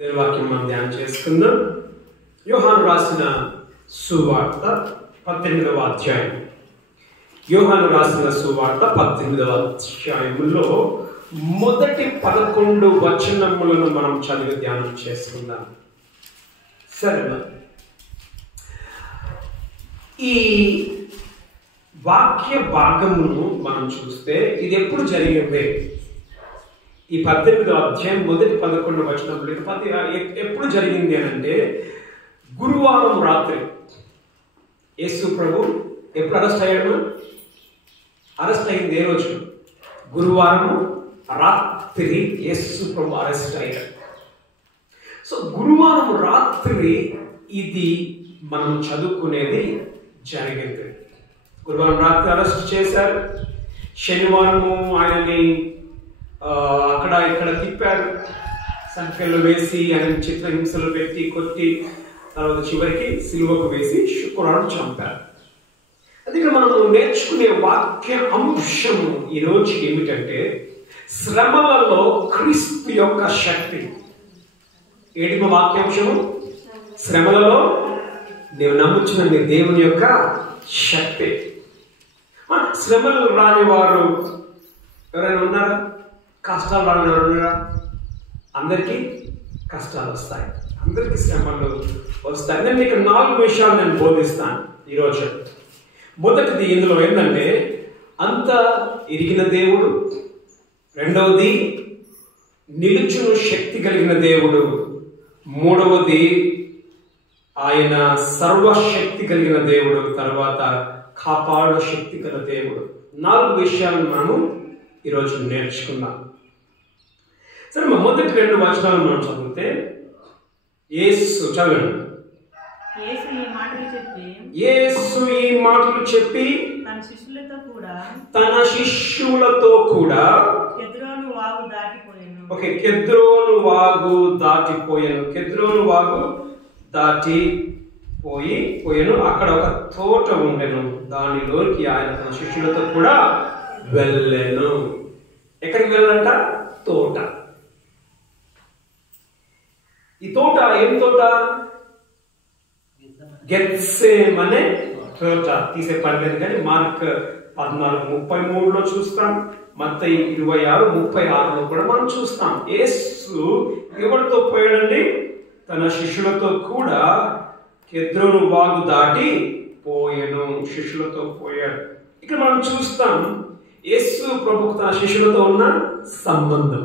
వాక్యం మనం ధ్యానం చేసుకుందాం. యోహాను రాసిన సువార్త 18వ అధ్యాయం. యోహాను రాసిన సువార్త 18వ అధ్యాయంలో మొదటి 11 వచనములను మనం చదివి ధ్యానం చేసుకుందాం. సరే, ఈ వాక్య భాగమును మనం చూస్తే ఇది ఎప్పుడు జరిగింది? ఈ 18వ అధ్యాయం మొదటి 11 వచనంలో ఎప్పుడు జరిగింది అని అంటే, గురువారం రాత్రి యేసు ప్రభు ఎప్పుడు అరెస్ట్ అయ్యాడు? అరెస్ట్ అయింది ఏ రోజు? గురువారం రాత్రి యేసు ప్రభు అరెస్ట్ అయ్యాడు. సో గురువారం రాత్రి ఇది మనం చదువుకునేది జరిగింది. గురువారం రాత్రి అరెస్ట్ చేశారు. శనివారము ఆయనని అక్కడ ఇక్కడ తిప్పారు, సంఖ్యలు వేసి ఆయన చిత్రహింసలు పెట్టి కొట్టి తర్వాత చివరికి సిలువకు వేసి శుక్రవారం చంపారు. అది ఇక్కడ మనం నేర్చుకునే వాక్య అంశము ఈరోజు ఏమిటంటే, శ్రమలలో క్రీస్తు యొక్క శక్తి. ఏంటి మా వాక్యాంశము? శ్రమలలో నీవు నమ్ముచున్న దేవుని యొక్క శక్తి. శ్రమలు రాని వారు ఎవరైనా ఉన్నారా? కష్టాలు రాని వారు ఉన్నారా? అందరికీ కష్టాలు వస్తాయి, అందరికీ శ్రమలు వస్తాయి. నేను మీకు 4 విషయాలు నేను బోధిస్తాను ఈరోజు. మొదటిది ఇందులో ఏంటంటే, అంత ఎరిగిన దేవుడు. రెండవది నిలుచును శక్తి కలిగిన దేవుడు. మూడవది ఆయన సర్వశక్తి కలిగిన దేవుడు. తర్వాత కాపాడు శక్తి గల దేవుడు. 4 విషయాలను మనము ఈరోజు నేర్చుకుందాం. సరే, మొదటి 2 వచనాలు మనం చదివితే, యేసు చదవండి. యేసు ఈ మాటలు చెప్పి తన శిష్యులతో కూడా కెద్రోను వాగు దాటిపోయాను. ఓకే, కెద్రోను వాగు దాటిపోయాను. కెద్రోను వాగు దాటిపోయాను. అక్కడ ఒక తోట ఉండెను, దానిలోకి ఆయన తన శిష్యులతో కూడా వెళ్ళాను. ఎక్కడికి వెళ్ళాలంట? తోట. ఈ తోట ఏం తోట? గెత్సేమనే తోట. తీసే పడలేదు కానీ మార్క్ 14:33లో చూస్తాం, మత్తయి 26:36లో కూడా మనం చూస్తాం. యేసు ఎవరితో పోయాడండి? తన శిష్యులతో కూడా కెద్రోను వాగు దాటి పోయాను. శిష్యులతో పోయాడు. ఇక్కడ మనం చూస్తాం యేసు ప్రభుకు తన శిష్యులతో ఉన్న సంబంధం.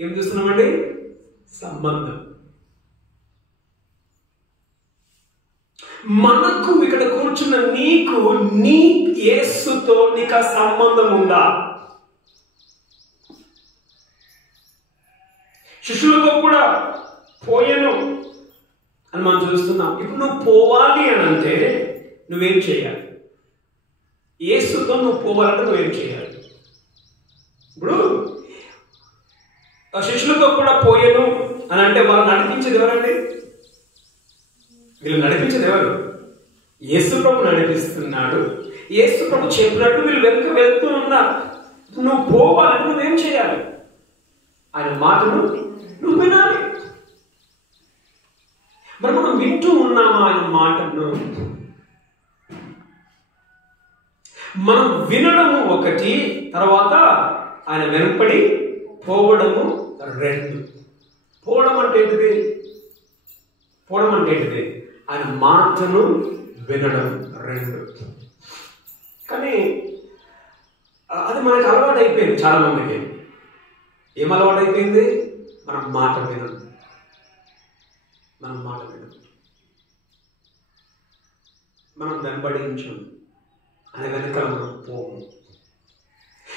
ఏం చూస్తున్నామండి? సంబంధం. మనకు ఇక్కడ కూర్చున్న నీకు నీ యేసుతో నీకు ఆ సంబంధం ఉందా? శిష్యులతో కూడా పోయాను అని మనం చూస్తున్నాం. ఇప్పుడు నువ్వు పోవాలి అని అంటే నువ్వేం చేయాలి? యేసుతో నువ్వు పోవాలంటే నువ్వేం చేయాలి? ఇప్పుడు శిష్యులతో కూడా పోయాను అని అంటే వాళ్ళు నడిపించేది ఎవరండి? వీళ్ళు నడిపించేది ఎవరు? యేసు ప్రభు నడిపిస్తున్నాడు. యేసు ప్రభు చెప్పినట్టు వీళ్ళు వెళ్తూ ఉన్నారు. నువ్వు పోవాలంటే నువ్వేం చేయాలి? ఆయన మాటను నువ్వు వినాలి. మరి మనం వింటూ ఉన్నామా ఆయన మాటను? మనం వినడము ఒకటి, తర్వాత ఆయన వెనుపడి పోవడము 2. పోవడం అంటే ఏంటిది? పోవడం అంటే ఏంటిది? ఆయన మాటను వినడం 2. కానీ అది మనకు అలవాటు అయిపోయింది. చాలా మందికి ఏం అలవాటు అయిపోయింది? మనం మాట వినం. మనం మాట వినం, మనం వెంబడించం, ఆయన వెనకాల మనం పోము.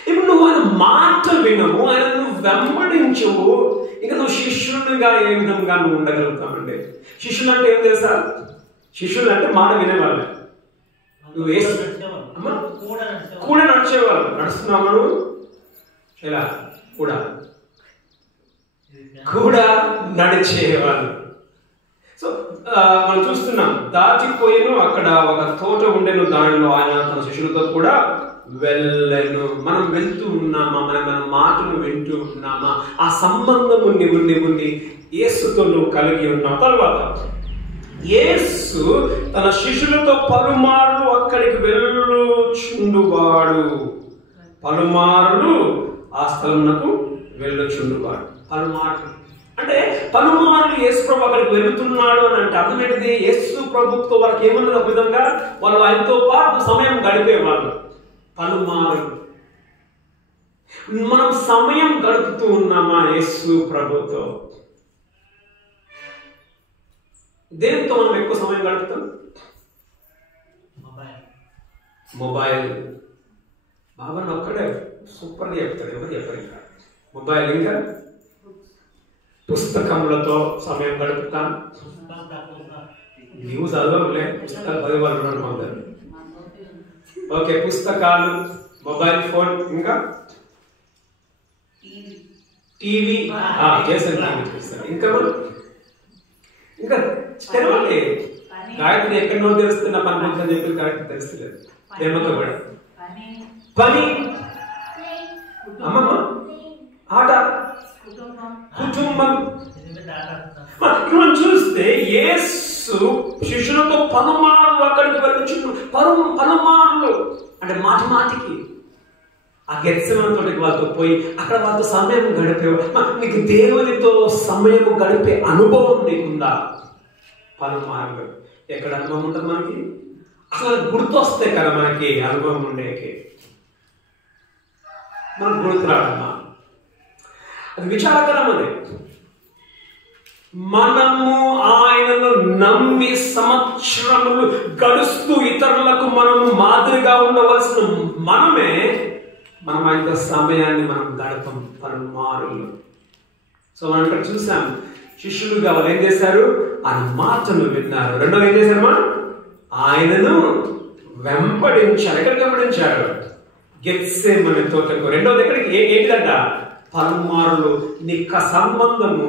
ఇప్పుడు నువ్వు ఆయన మాట వినము, ఆయన నువ్వు వెంబడించవు, ఇంకా నువ్వు శిష్యునిగా ఏ విధంగా నువ్వు ఉండగలుగుతామండి? శిష్యులు అంటే ఏం తెలుసా? శిష్యులు అంటే మాట వినేవాళ్ళు. నువ్వు కూడా నడిచేవాళ్ళు. నడుస్తున్నావు నువ్వు ఎలా? కూడా నడిచేవాళ్ళు. సో మనం చూస్తున్నాం, దాటిపోయాను. అక్కడ ఒక తోట ఉండేను, దానిలో ఆయన తన శిష్యులతో కూడా వెళ్ళను. మనం వెళ్తూ ఉన్నామా, మన మాటలు వింటూ ఉన్నామా, ఆ సంబంధము నీవు యేసుతో నువ్వు కలిగి ఉన్నావు. తర్వాత యేసు తన శిష్యులతో పలుమార్లు అక్కడికి వెళ్ళుచుండువాడు. పలుమార్లు ఆ స్థలమునకు వెళ్ళుచుండువాడు. పలుమార్లు అంటే పలుమార్లు యేసు ప్రభు అక్కడికి వెళుతున్నాడు అని అంటే అర్థం ఏంటిది? యేసు ప్రభుతో వాళ్ళకి ఏమన్నది ఒక విధంగా వాళ్ళు ఆయనతో పాటు సమయం గడిపేవాళ్ళు. పలుమార్లు మనం సమయం గడుపుతూ ఉన్నామా యేసు ప్రభుతో? దేనితో మనం ఎక్కువ సమయం గడుపుతాం? మొబైల్. బాబా ఒక్కడే సూపర్గా చెప్తాడు, ఎవరు చెప్పరు. ఇంకా మొబైల్, ఇంకా పుస్తకములతో సమయం గడుపుతాం. నీవు చదవలే, పుస్తకాలు చదివారు అనుకుంటారు. ఓకే, పుస్తకాలు, మొబైల్ ఫోన్, ఇంకా టీవీ చేస్తారు. ఇంకా తెలవాలి. గాయత్రి ఎక్కడో తెలుస్తున్న పని అని చెప్పి గాయత్రి తెలుస్తలేదు. ప్రేమతో కూడా పని, అమ్మమ్మ, ఆట, కుటుంబం. మనం చూస్తే యేసు శిష్యులతో పలుమార్లు అక్కడికి వెళ్ళి పలుమార్లు అంటే మాటికి ఆ గెత్సెమనే తోటికి వాళ్ళతో పోయి అక్కడ వాళ్ళతో సమయం గడిపే, నీకు దేవునితో సమయం గడిపే అనుభవం నీకుందా? పలుమార్లు. ఎక్కడ అనుభవం ఉంటుంది మనకి? అసలు గుర్తొస్తే కదా మనకి అనుభవం ఉండేకి. మనకు గుర్తురాడమ్మా, అది విచారకరం. అది మనము ఆయనను నమ్మి సంవత్సరములు గడుస్తూ ఇతరులకు మనము మాదిరిగా ఉండవలసిన మనం ఆయన సమయాన్ని మనం గడపం పలుమార్లు. సో మనం ఇక్కడ చూసాం, శిష్యులుగా వాళ్ళు ఏం చేశారు? ఆయన మాటలు విన్నారు. రెండోది ఏం చేశారమ్మా? ఆయనను వెంబడించారు. ఎక్కడికి వెంబడించారు? గెత్సేమనే తోటకు. రెండోది ఎక్కడికి? ఏంటిదంట? పలుమార్లు. నీకు సంబంధము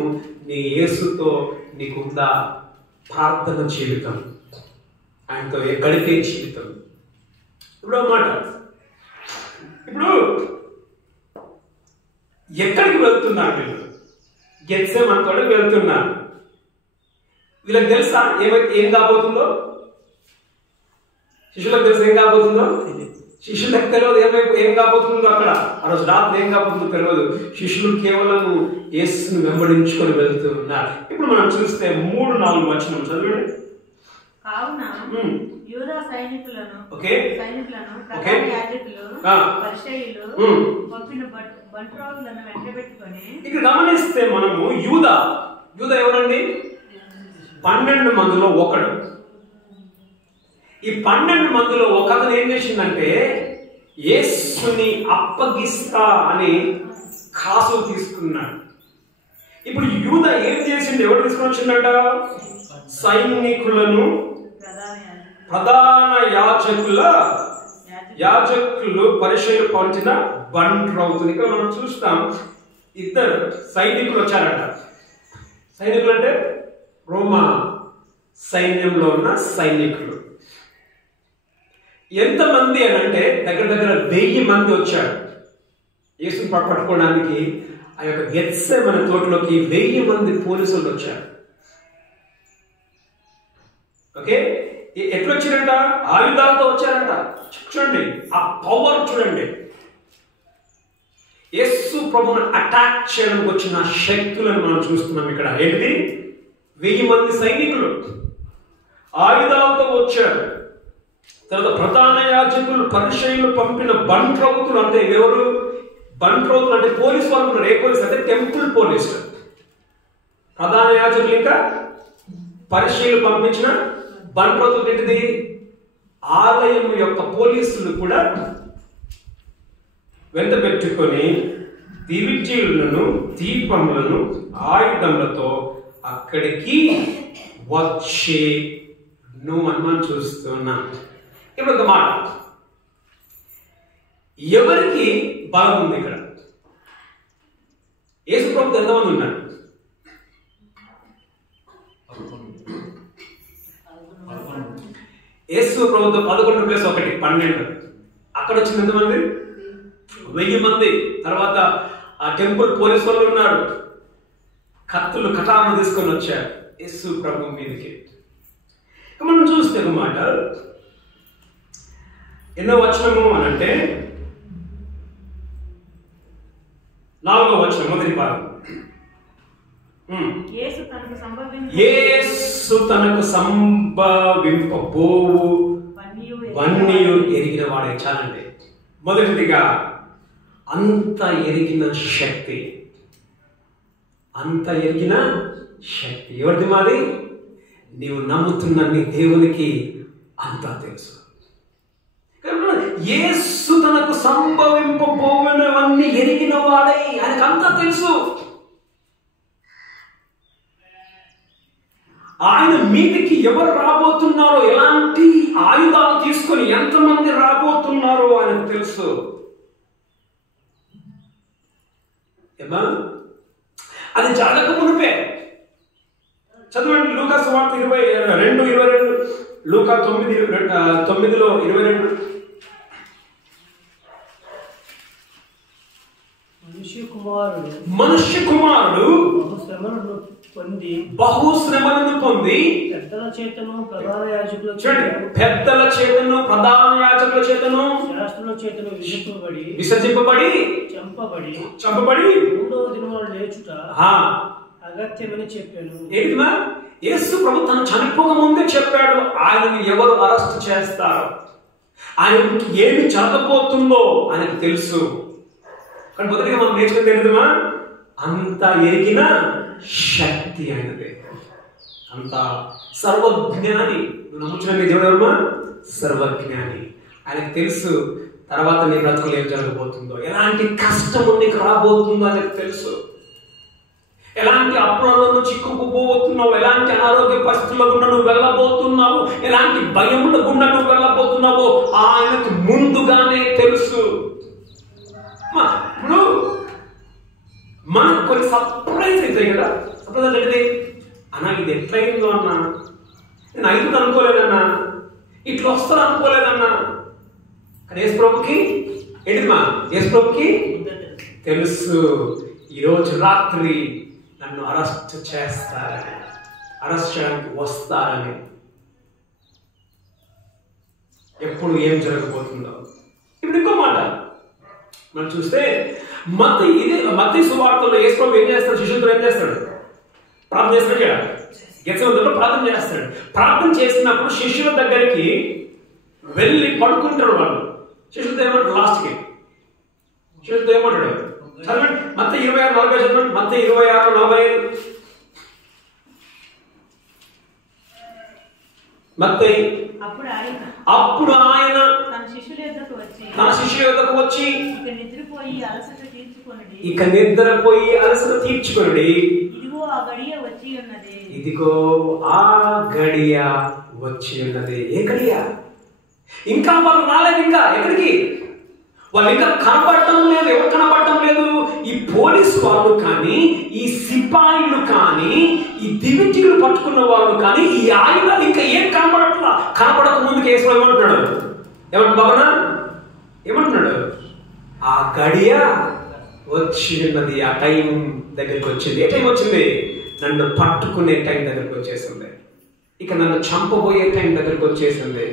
నీ యేసుతో నీకుందా? ప్రార్థన జీవితం, ఆయనతో గడిపే జీవితం. ఇప్పుడు మాట, ఇప్పుడు ఎక్కడికి వెళ్తున్నారు వీళ్ళు? గెత్సేమనే తోటకు వెళ్తున్నారు. వీళ్ళకి తెలుసా ఏం కాబోతుందో? శిష్యులకు తెలుసు ఏం కాబోతుందో? శిష్యులకు తెలియదు ఏం కాబోతుందో. అక్కడ ఆ రోజు రాత్రి ఏం కాబోతుందో తెలియదు. శిష్యులు కేవలం యేసుని వెంబడించుకొని వెళ్తూ ఉన్నారు. ఇప్పుడు మనం చూస్తే 3-4 వచనం చదవండి. కావున యూదా సైనికులను పరిసయ్యులు పంపిన బంట్రోగులను వెంటబెట్టుకొని, ఇక్కడ గమనిస్తే మనము యూదా ఎవరండి? 12 మందిలో ఒకడు. ఈ 12 మందిలో ఒక అతను ఏం చేసిందంటే యేసుని అప్పగిస్తా అని కాసు తీసుకున్నాడు. ఇప్పుడు యూదా ఏం చేసిండు? ఎవరు తీసుకుని వచ్చిందట? సైనికులను, ప్రధాన యాజకులు పరిచయం పంచిన బంట్రౌతుని. ఇక్కడ మనం చూస్తాం, ఇద్దరు సైనికులు వచ్చారట. సైనికులు అంటే రోమా సైన్యంలో ఉన్న సైనికులు. ఎంతమంది అని అంటే దగ్గర 1000 మంది వచ్చారు యేసుని పట్టుకోవడానికి. ఆ యొక్క గెత్సేమనే తోటలోకి 1000 మంది పోలీసులు వచ్చారు. ఓకే, ఎట్లా వచ్చారంట? ఆయుధాలతో వచ్చారంట. చూడండి ఆ పవర్, చూడండి యేసు ప్రభువును అటాక్ చేయడానికి వచ్చిన శక్తులను మనం చూస్తున్నాం ఇక్కడ. ఏంటి? 1000 మంది సైనికులు ఆయుధాలతో వచ్చారు. తర్వాత ప్రధాన యాజకులు పరిచయులు పంపిన బంట్రౌతులు. అంటే ఎవరు బంట్రౌతులు? అంటే పోలీసు వాళ్ళు ఉన్నారు. ఏ పోలీసు అంటే టెంపుల్ పోలీసు. ప్రధాన యాజకులు ఇంకా పరిచయులు పంపించిన బంట్రౌతులు ఏంటిది? ఆలయం యొక్క పోలీసులు కూడా వెంట పెట్టుకొని దివిటీలను, దీపములను, ఆయుధములతో అక్కడికి వచ్చేను అని మనం చూస్తున్నాం. ఇప్పుడు ఒక మాట, ఎవరికి బలం ఉంది ఇక్కడ? యేసు ప్రభువుతో ఎంతమంది ఉన్నారు? యేసు ప్రభువుతో 11 + 1 12. అక్కడ అక్కడ వచ్చింది ఎంతమంది? 1000 మంది. తర్వాత ఆ టెంపుల్ పోలీసు వాళ్ళు ఉన్నారు, కత్తులు కటాలను తీసుకొని వచ్చారు యేసు ప్రభు మీదకి. మనం చూస్తే ఒక మాట, ఎన్నో వచనము అనంటే 4వ వచనం మొదటి భాగం. యేసు తనకు సంభవింపబోవు వన్నీయు ఎరిగిన వాడే. చాలండి. మొదటిదిగా అంత ఎరిగిన శక్తి, అంత ఎరిగిన శక్తి ఎవరిది? మాది. నీవు నమ్ముతున్న నీ దేవునికి అంతా తెలుసు. యేసు తనకు సంభవింపబోవనవన్నీ ఎరిగిన వాడై, ఆయనకు అంతా తెలుసు. ఆయన మీదికి ఎవరు రాబోతున్నారో, ఎలాంటి ఆయుధాలు తీసుకొని ఎంతమంది రాబోతున్నారో ఆయనకు తెలుసు. ఏమా? అది జరగక మునిపే చదవండి. లూకా సువార్త 22:22, లూకా 9:22. మనుష్య కుమారుడు బహుశ్రమలను పొంది పెద్దల చేతను ప్రధాన యాజకుల చేతను విసర్జింపబడి చంపబడి 3వ దినమున లేచుట అగత్యమని చెప్పాను. ఏంటిమా? యేసు ప్రభు తను చనిపోక ముందే చెప్పాడు ఆయనని ఎవరు అరెస్ట్ చేస్తారు, ఆయనకి ఏమి జరగబోతుందో ఆయనకు తెలుసు. కానీ మొదటిగా మనం నేర్చుకుంది ఏంటమ్మా? అంత ఎరిగిన శక్తి ఆయనదే, అంత సర్వజ్ఞాని. నువ్వు నమ్ముచున్న నీ దేవుడు ఎవరమ్మా? సర్వజ్ఞాని. ఆయనకు తెలుసు తర్వాత నీ బ్రతుకులు ఏం జరగబోతుందో, ఎలాంటి కష్టము నీకు రాబోతుందో ఆయనకు తెలుసు. ఎలాంటి అప్పులలో నువ్వు చిక్కుకుపోతున్నావు, ఎలాంటి అనారోగ్య పరిస్థితుల గుండా నువ్వు వెళ్ళబోతున్నావు, ఎలాంటి భయముల గుండా నువ్వు వెళ్ళబోతున్నావో ఆయనకు ముందుగానే తెలుసు. ఇప్పుడు మనకు కొన్ని సర్ప్రైజ్ అవుతాయి కదా. సర్ప్రైజ్ అంటే అన్నా ఇది ఎట్లయిందో అన్నా, నేను 5 అనుకోలేదన్నా, ఇట్లా వస్తాను అనుకోలేదన్నా. కానీ యేసు ప్రభుకి ఏంటిమా? యేసు ప్రభుకి తెలుసు ఈరోజు రాత్రి నన్ను అరెస్ట్ చేస్తారని, అరెస్ట్ చేయడానికి వస్తారని, ఎప్పుడు ఏం జరగబోతుందో. ఇప్పుడు ఇంకో మాట మనం చూస్తే మత్తయి సువార్తలో యేసు ప్రభు ఏం చేస్తాడు? శిష్యులతో ఏం చేస్తాడు? ప్రార్థన చేస్తాడు కదా. గెత్సేమనే ప్రార్థన చేస్తాడు. ప్రార్థన చేసినప్పుడు శిష్యుల దగ్గరికి వెళ్ళి పడుకుంటాడు వాళ్ళు. శిష్యులతో ఏమంటాడు? లాస్ట్కి శిష్యులతో ఏమంటాడు? చదవండి. మత్తయి 26:40 చదవండి. మత్తయి 26:45. మత్తయి అప్పుడు ఆయన తన శిష్యుల యొద్దకు వచ్చి ఇక నిద్రపోయి అలసట తీర్చుకొనుడి. ఇదిగో ఆ గడియ వచ్చి ఉన్నది. ఏ గడియ? ఇంకా వాళ్ళు రాలేదు. ఇంకా ఎక్కడికి? వాళ్ళు ఇంకా కనపడటం లేదు. ఎవరు కనపడటం లేదు? ఈ పోలీసు వాళ్ళు కానీ, ఈ సిపాయిలు కానీ, ఈ దివిటీలు పట్టుకున్న వాళ్ళు కానీ, ఈ ఆయుధాలు ఇంకా ఏం కనపడట్లా. కనపడక ముందుకు యేసు ఏమంటున్నాడు? ఏమంటున్నాడు? ఆ గడియ వచ్చి ఉన్నది. ఆ టైం దగ్గరికి వచ్చింది. ఏ టైం వచ్చింది? నన్ను పట్టుకునే టైం దగ్గరికి వచ్చేసింది. ఇక నన్ను చంపబోయే టైం దగ్గరికి వచ్చేసింది.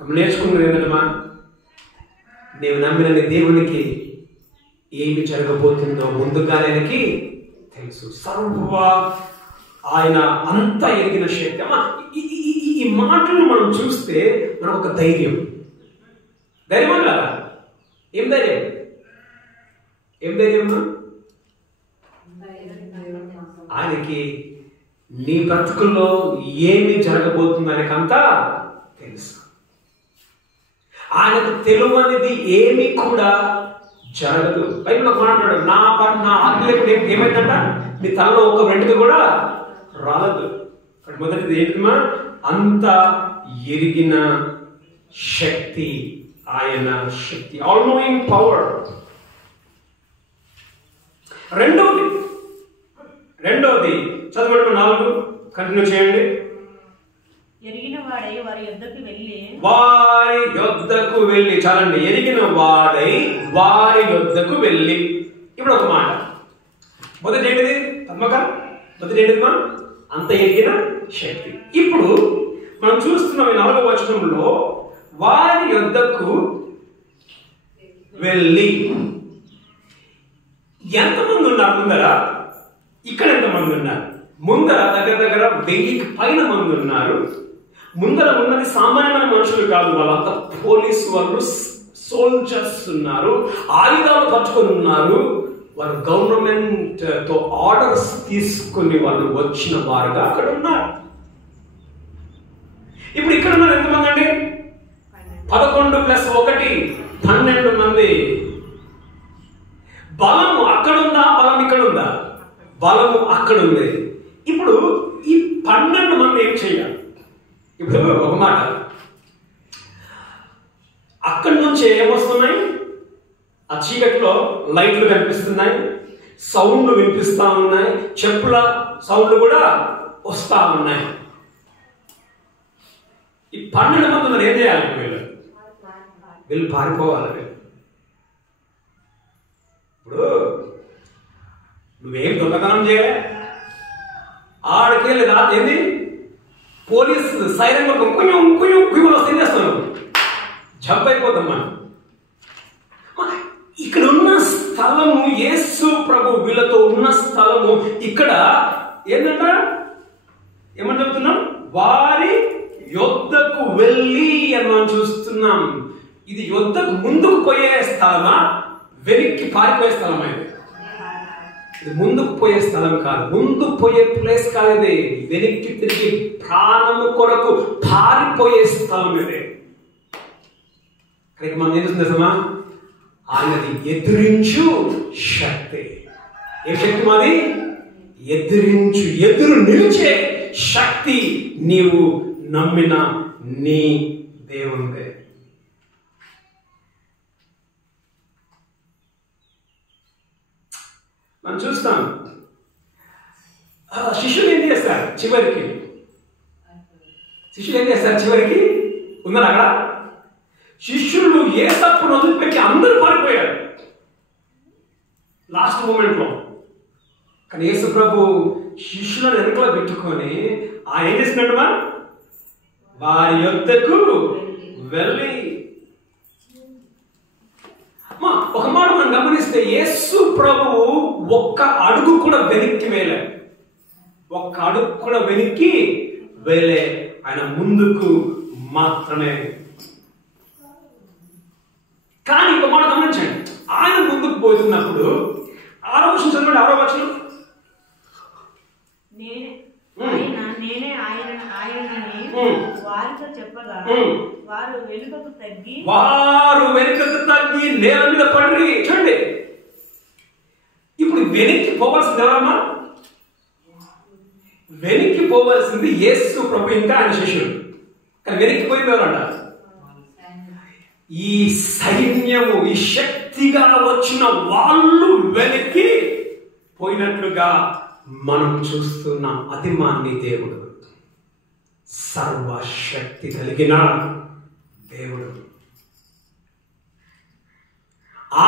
నేర్చుకున్నది ఏంటమ్మా? నీవు నమ్మిన దేవునికి ఏమి జరగబోతుందో ముందుగానే ఆయనకి తెలుసు. ఆయన అంత ఎరిగిన శక్తి. అమ్మా ఈ మాటలు మనం చూస్తే మనకు ఒక ధైర్యం కదా. ఏం ధైర్యం? ఆయనకి నీ బ్రతుకుల్లో ఏమి జరగబోతుందో ఆయనకంతా తెలుసు. ఆయనకు తెలియనిది ఏమి కూడా జరగదు. బైబిల్ ఒక మాట్లాడు, నా ఆజ్ఞలకు ఏమైందంట? నీ తలలో ఒక వెంట్రుక కూడా రాలదు. మొదటిది ఏంటమ్మా? అంత ఎరిగిన శక్తి, ఆయన శక్తి, ఆల్ నోయింగ్ పవర్. రెండవది చదవడం 4 కంటిన్యూ చేయండి. ఎరిగిన వాడై వారి యొద్దకు వెళ్ళి చాలండి, ఎరిగిన వాడై వారి యొద్దకు వెళ్ళి. ఇప్పుడు ఒక మాట, మొదటి ఏంటిది తమ్మక, మొదటి ఏంటిది మనం అంత ఎరిగిన శక్తి. ఇప్పుడు మనం చూస్తున్నాం ఈ 4వ వచనంలో వారి యొద్దకు వెళ్ళి. ఎంతమంది ఉన్నారు ముందర? ఇక్కడ ఎంతమంది ఉన్నారు? ముందర దగ్గర 1000కి పైన మంది ఉన్నారు. ముందర ఉన్నది సామాన్యమైన మనుషులు కాదు, వాళ్ళంతా పోలీసు వాళ్ళు, సోల్జర్స్ ఉన్నారు, ఆయుధాలు పట్టుకొని ఉన్నారు. వాళ్ళు గవర్నమెంట్ తో ఆర్డర్స్ తీసుకుని వాళ్ళు వచ్చిన వారుగా అక్కడ ఉన్నారు. ఇప్పుడు ఇక్కడ ఉన్నారు ఎంతమంది అండి? 11 + 1 12 మంది. బలము అక్కడ ఉందా? బలం ఇక్కడ ఉందా? బలము అక్కడ ఉంది. ఇప్పుడు ఈ 12 మంది ఏం చేయాలి? ఇప్పుడు ఒక మాట, అక్కడి నుంచి ఏమొస్తున్నాయి? ఆ చీకట్లో లైట్లు కనిపిస్తున్నాయి, సౌండ్లు వినిపిస్తా ఉన్నాయి, చెప్పుల సౌండ్లు కూడా వస్తా ఉన్నాయి. ఈ 12 మంది ఉన్నారు, ఏం చేయాలి? వీళ్ళు పారిపోవాలి. ఇప్పుడు నువ్వేం దొంగతనం చేయలే, ఆడికి లేదా ఏంది పోలీసు సైరన్ కొంచెం వస్తే ఏం చేస్తున్నావు? జంప్ అయిపోతాం మనం. ఇక్కడ ఉన్న స్థలము యేసు ప్రభు వీళ్ళతో ఉన్న స్థలము ఇక్కడ ఏంటంట? ఏమని చెప్తున్నాం? వారి యొద్దకు వెళ్ళి అని మనం చూస్తున్నాం. ఇది యొద్దకు ముందుకు పోయే స్థలమా, వెనక్కి పారిపోయే స్థలమా? ఇది ముందుకు పోయే స్థలం కాదు, ముందు పోయే ప్లేస్ కాదు ఇది. వెనక్కి తిరిగి ప్రాణము కొరకు పారిపోయే స్థలం ఇది. ఇక్కడ మనం ఏం చూస్తుందా? ఆయనది ఎదిరించు శక్తి. ఏ శక్తి మాది? ఎదురు నిలిచే శక్తి నీవు నమ్మిన నీ దేవునిదే. మనం చూస్తాం శిష్యులు ఏం చేస్తారు చివరికి? ఉన్నారు అక్కడ శిష్యులు యేసప్పును వదిలిపెట్టి అందరూ పారిపోయారు లాస్ట్ మూమెంట్ లో. కానీ యేసు ప్రభు శిష్యులను వెనుకలో పెట్టుకొని ఆయన ఏం చేసినట్టు? వారి యొద్దకు వెళ్ళి. ఒక మాట మనం గమనిస్తే యేసు ప్రభువు ఒక్క అడుగు కూడా వెనక్కి వేయలే, ఆయన ముందుకు మాత్రమే. కానీ ఇంకో మాట గమనించండి, ఆయన ముందుకు పోతున్నప్పుడు 6వ వచనం చదవండి. 6వ వచనం, నేనే ఆయనని వారితో చెప్పగా వారు వెనుకకు తగ్గి నేల మీద పడి. చూడండి, ఇప్పుడు వెనక్కి పోవాల్సింది ఎవరమ్మా? వెనక్కి పోవాల్సింది యేసు ప్రభు ఇంకా ఆయన శిష్యుడు. కానీ వెనక్కి పోయింది ఎవరంట? ఈ సైన్యము, ఈ శక్తిగా వచ్చిన వాళ్ళు వెనక్కి పోయినట్లుగా మనం చూస్తున్నాం. అతిమాన్ని దేవుడు, సర్వశక్తి కలిగిన దేవుడు.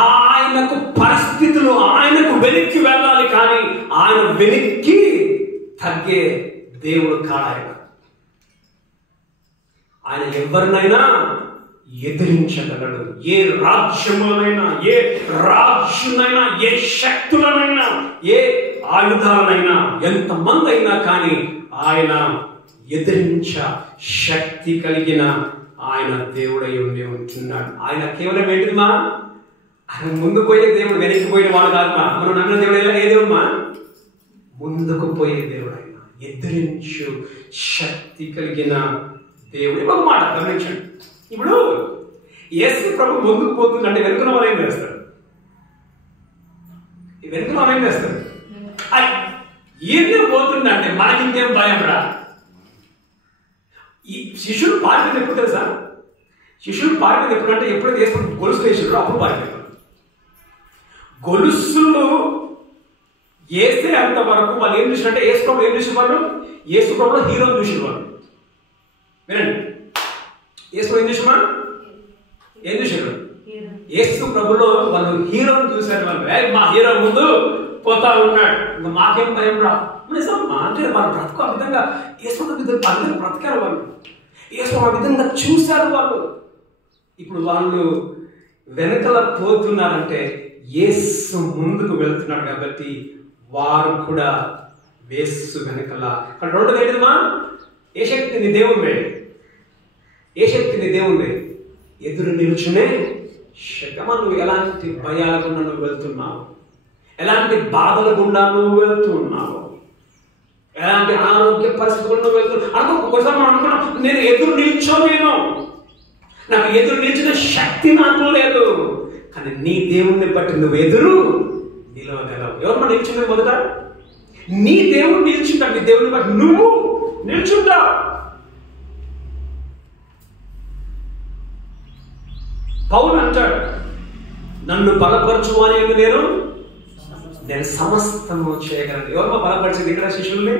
ఆయనకు పరిస్థితులు ఆయనకు వెనక్కి వెళ్ళాలి, కానీ ఆయన వెనక్కి తగ్గే దేవుడు కాడాయన. ఆయన ఎవరినైనా ఎదిరించగలడు. ఏ రాజ్యములనైనా, ఏ రాజునైనా, ఏ శక్తులనైనా, ఏ ఆయుధాలనైనా, ఎంతమంది అయినా కానీ ఆయన ఎదిరించ శక్తి కలిగిన ఆయన దేవుడై ఉంటున్నాడు. ఆయన కేవలం ఏంటిదిమా? ఆయన ముందు పోయే దేవుడు, వెనక్కి పోయిన వాడు కాదుమా. మనం నమ్మిన దేవుడు ఏ దేవుడుమా? ముందుకు పోయే దేవుడు. ఆయన ఎదిరించు శక్తి కలిగిన దేవుడు. ఒక మాట గమనించండి, ఇప్పుడు యేసు ప్రభు ముందుకు పోతుందంటే వెనుకల మనం ఏం చేస్తాడు? వెనుకల మనం ఏం చేస్తాడు? ఈయనే పోతుందంటే మనకి ఇంకేం భయం రా. ఈ శిష్యుడు పారిపోయింది ఎప్పుడు తెలుసా? శిష్యుడు పారిపోయింది ఎప్పుడంటే ఎప్పుడైతే యేసు గొలుసు వేసాడో అప్పుడు పారిపోయాడు. గొలుసులు వేసే అంత వరకు వాళ్ళు ఏం చూసినట్టే యేసు ప్రభు ఏం చూసేవాడు? యేసు ప్రభులో హీరోని చూసేవాడు. వినండి, యేసు ఏం చూసామా? ఏం చూసారు? యేసు ప్రభులో వాళ్ళు హీరోని చూశారు. వాళ్ళు మా హీరో ముందు పోతా ఉన్నాడు, ఇంకా మాకేం భయం రా అంటే వాళ్ళు బ్రతుకు ఆ విధంగా యేసు విధంగా బ్రతికారు. వాళ్ళు యేసు ఆ విధంగా చూశారు. వాళ్ళు ఇప్పుడు వాళ్ళు వెనకల పోతున్నారంటే యేసు ముందుకు వెళ్తున్నాడు కాబట్టి వారు కూడా యేసు వెనకల. రెండోది ఏంటిదమ్మా? ఏ శక్తి నీ దేవుని, ఏ శక్తి నీ దేవుని ఎదురు నిలుచునే శక్తి. నువ్వు ఎలాంటి భయాల గుండా నువ్వు వెళ్తున్నావు, ఎలాంటి బాధల గుండా నువ్వు వెళ్తున్నావు, ఎలాంటి ఆరోగ్య పరిస్థితులు నువ్వు వెళ్తున్నావు ఒకసారి మనం అనుకున్నాం, నేను ఎదురు నిల్చోలేను, నాకు ఎదురు నిలిచిన శక్తి నాకు లేదు. కానీ నీ దేవుణ్ణి బట్టి నువ్వు ఎదురు నిలవగలవు. ఎవరు మనం నిల్చున్నది? మొదట నీ దేవుడు నిల్చుంటావు, నీ దేవుని బట్టి నువ్వు నిల్చుంటావు. పౌలు అంటాడు, నన్ను బలపరచు అని నేను సమస్తము చేయగలను. ఎవరు బలపరిచింది ఇక్కడ? శిష్యుల్ని.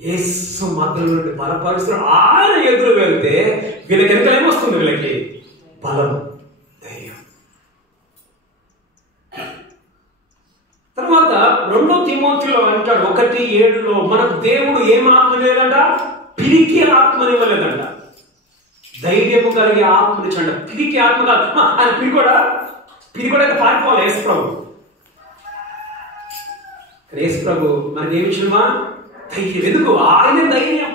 యేసు మధ్యలో నుండి బలపరుస్తూ ఆయన ఎదురు వెళ్తే వీళ్ళకి ఎంత ఏమొస్తుంది? వీళ్ళకి బలం, ధైర్యం. తర్వాత 2 తిమోతిలో అంటాడు 1:7 మనకు దేవుడు ఏం ఆత్మ లేదంట? పిరికి ఆత్మనివ్వలేదంట, ధైర్యము కలిగే ఆత్మనిచ్చండి. పిరికి ఆత్మ కాదు. ఆయన పిరికోడా పారిపోవాలి యేసు ప్రభు. యేసు ప్రభు మనకి ఏమి ఇచ్చినమా? ధైర్యం. ఎందుకు? ఆయన ధైర్యం.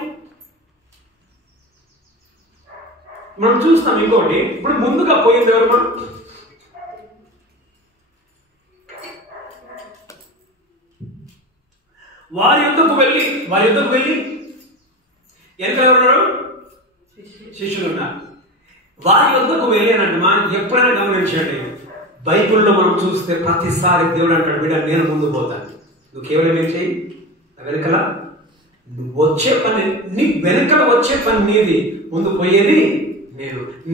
మనం చూస్తాం ఇంకోటి, ఇప్పుడు ముందుగా పోయింది ఎవరు? మనం వారి యుద్ధకు వెళ్ళి వెనక ఎవరున్నారు? శిష్యులు ఉన్నారు. వారి యుద్ధకు వెళ్ళి అన్నట్టుమా ఎప్పుడైనా గమనించండి, బైబిల్లో మనం చూస్తే ప్రతిసారి దేవుడు అంటాడు, బిడ్డ నేను ముందు పోతాను, నువ్వు కేవలం ఏం చేయి, వెనకల నువ్వు వచ్చే పని, నీ వెనకల వచ్చే పని నీది, ముందు పోయేది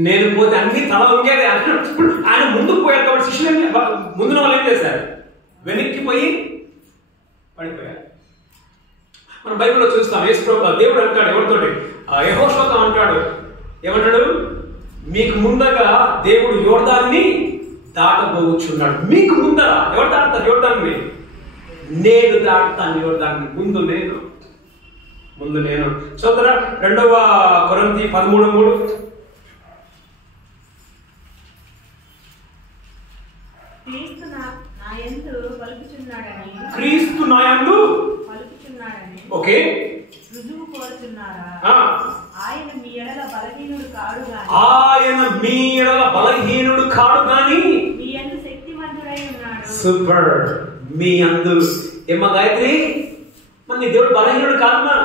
నేను పోతే అన్ని తల ఉంగేది అంటున్నాడు. ఇప్పుడు ఆయన ముందుకు పోయారు కాబట్టి శిష్యులు ముందున వాళ్ళు ఏం చేశారు? వెనక్కి పోయి పడిపోయారు. మనం బైబిల్లో చూస్తాం, యేసు ప్రభువు దేవుడు అంటాడు ఎవరితోటి? యెహోషువతో అంటాడు, ఏమంటాడు? మీకు ముందగా దేవుడు యోర్దాన్ని దాటబోచున్నాడు. మీకు ముందర ఎవరు దాటుతారు యోర్దాన్ని? నేను దాటుతాను యోర్దాన్ని. ముందు నేను చదువుతారా? 2 కొరింథీ 13:3. క్రీస్తు నా యందు పలుకుచున్నాడని ఓకే రుజువు కోరుచున్నారా? ఆయన మీ ఎడల బలహీనుడు కాడు గాని మీ యందు శక్తిమంతుడై ఉన్నాడు. సూపర్. మీ యందు ఏమా గాయత్రి? మరి నీ దేవుడు బలహీనుడు కాదమ్మా,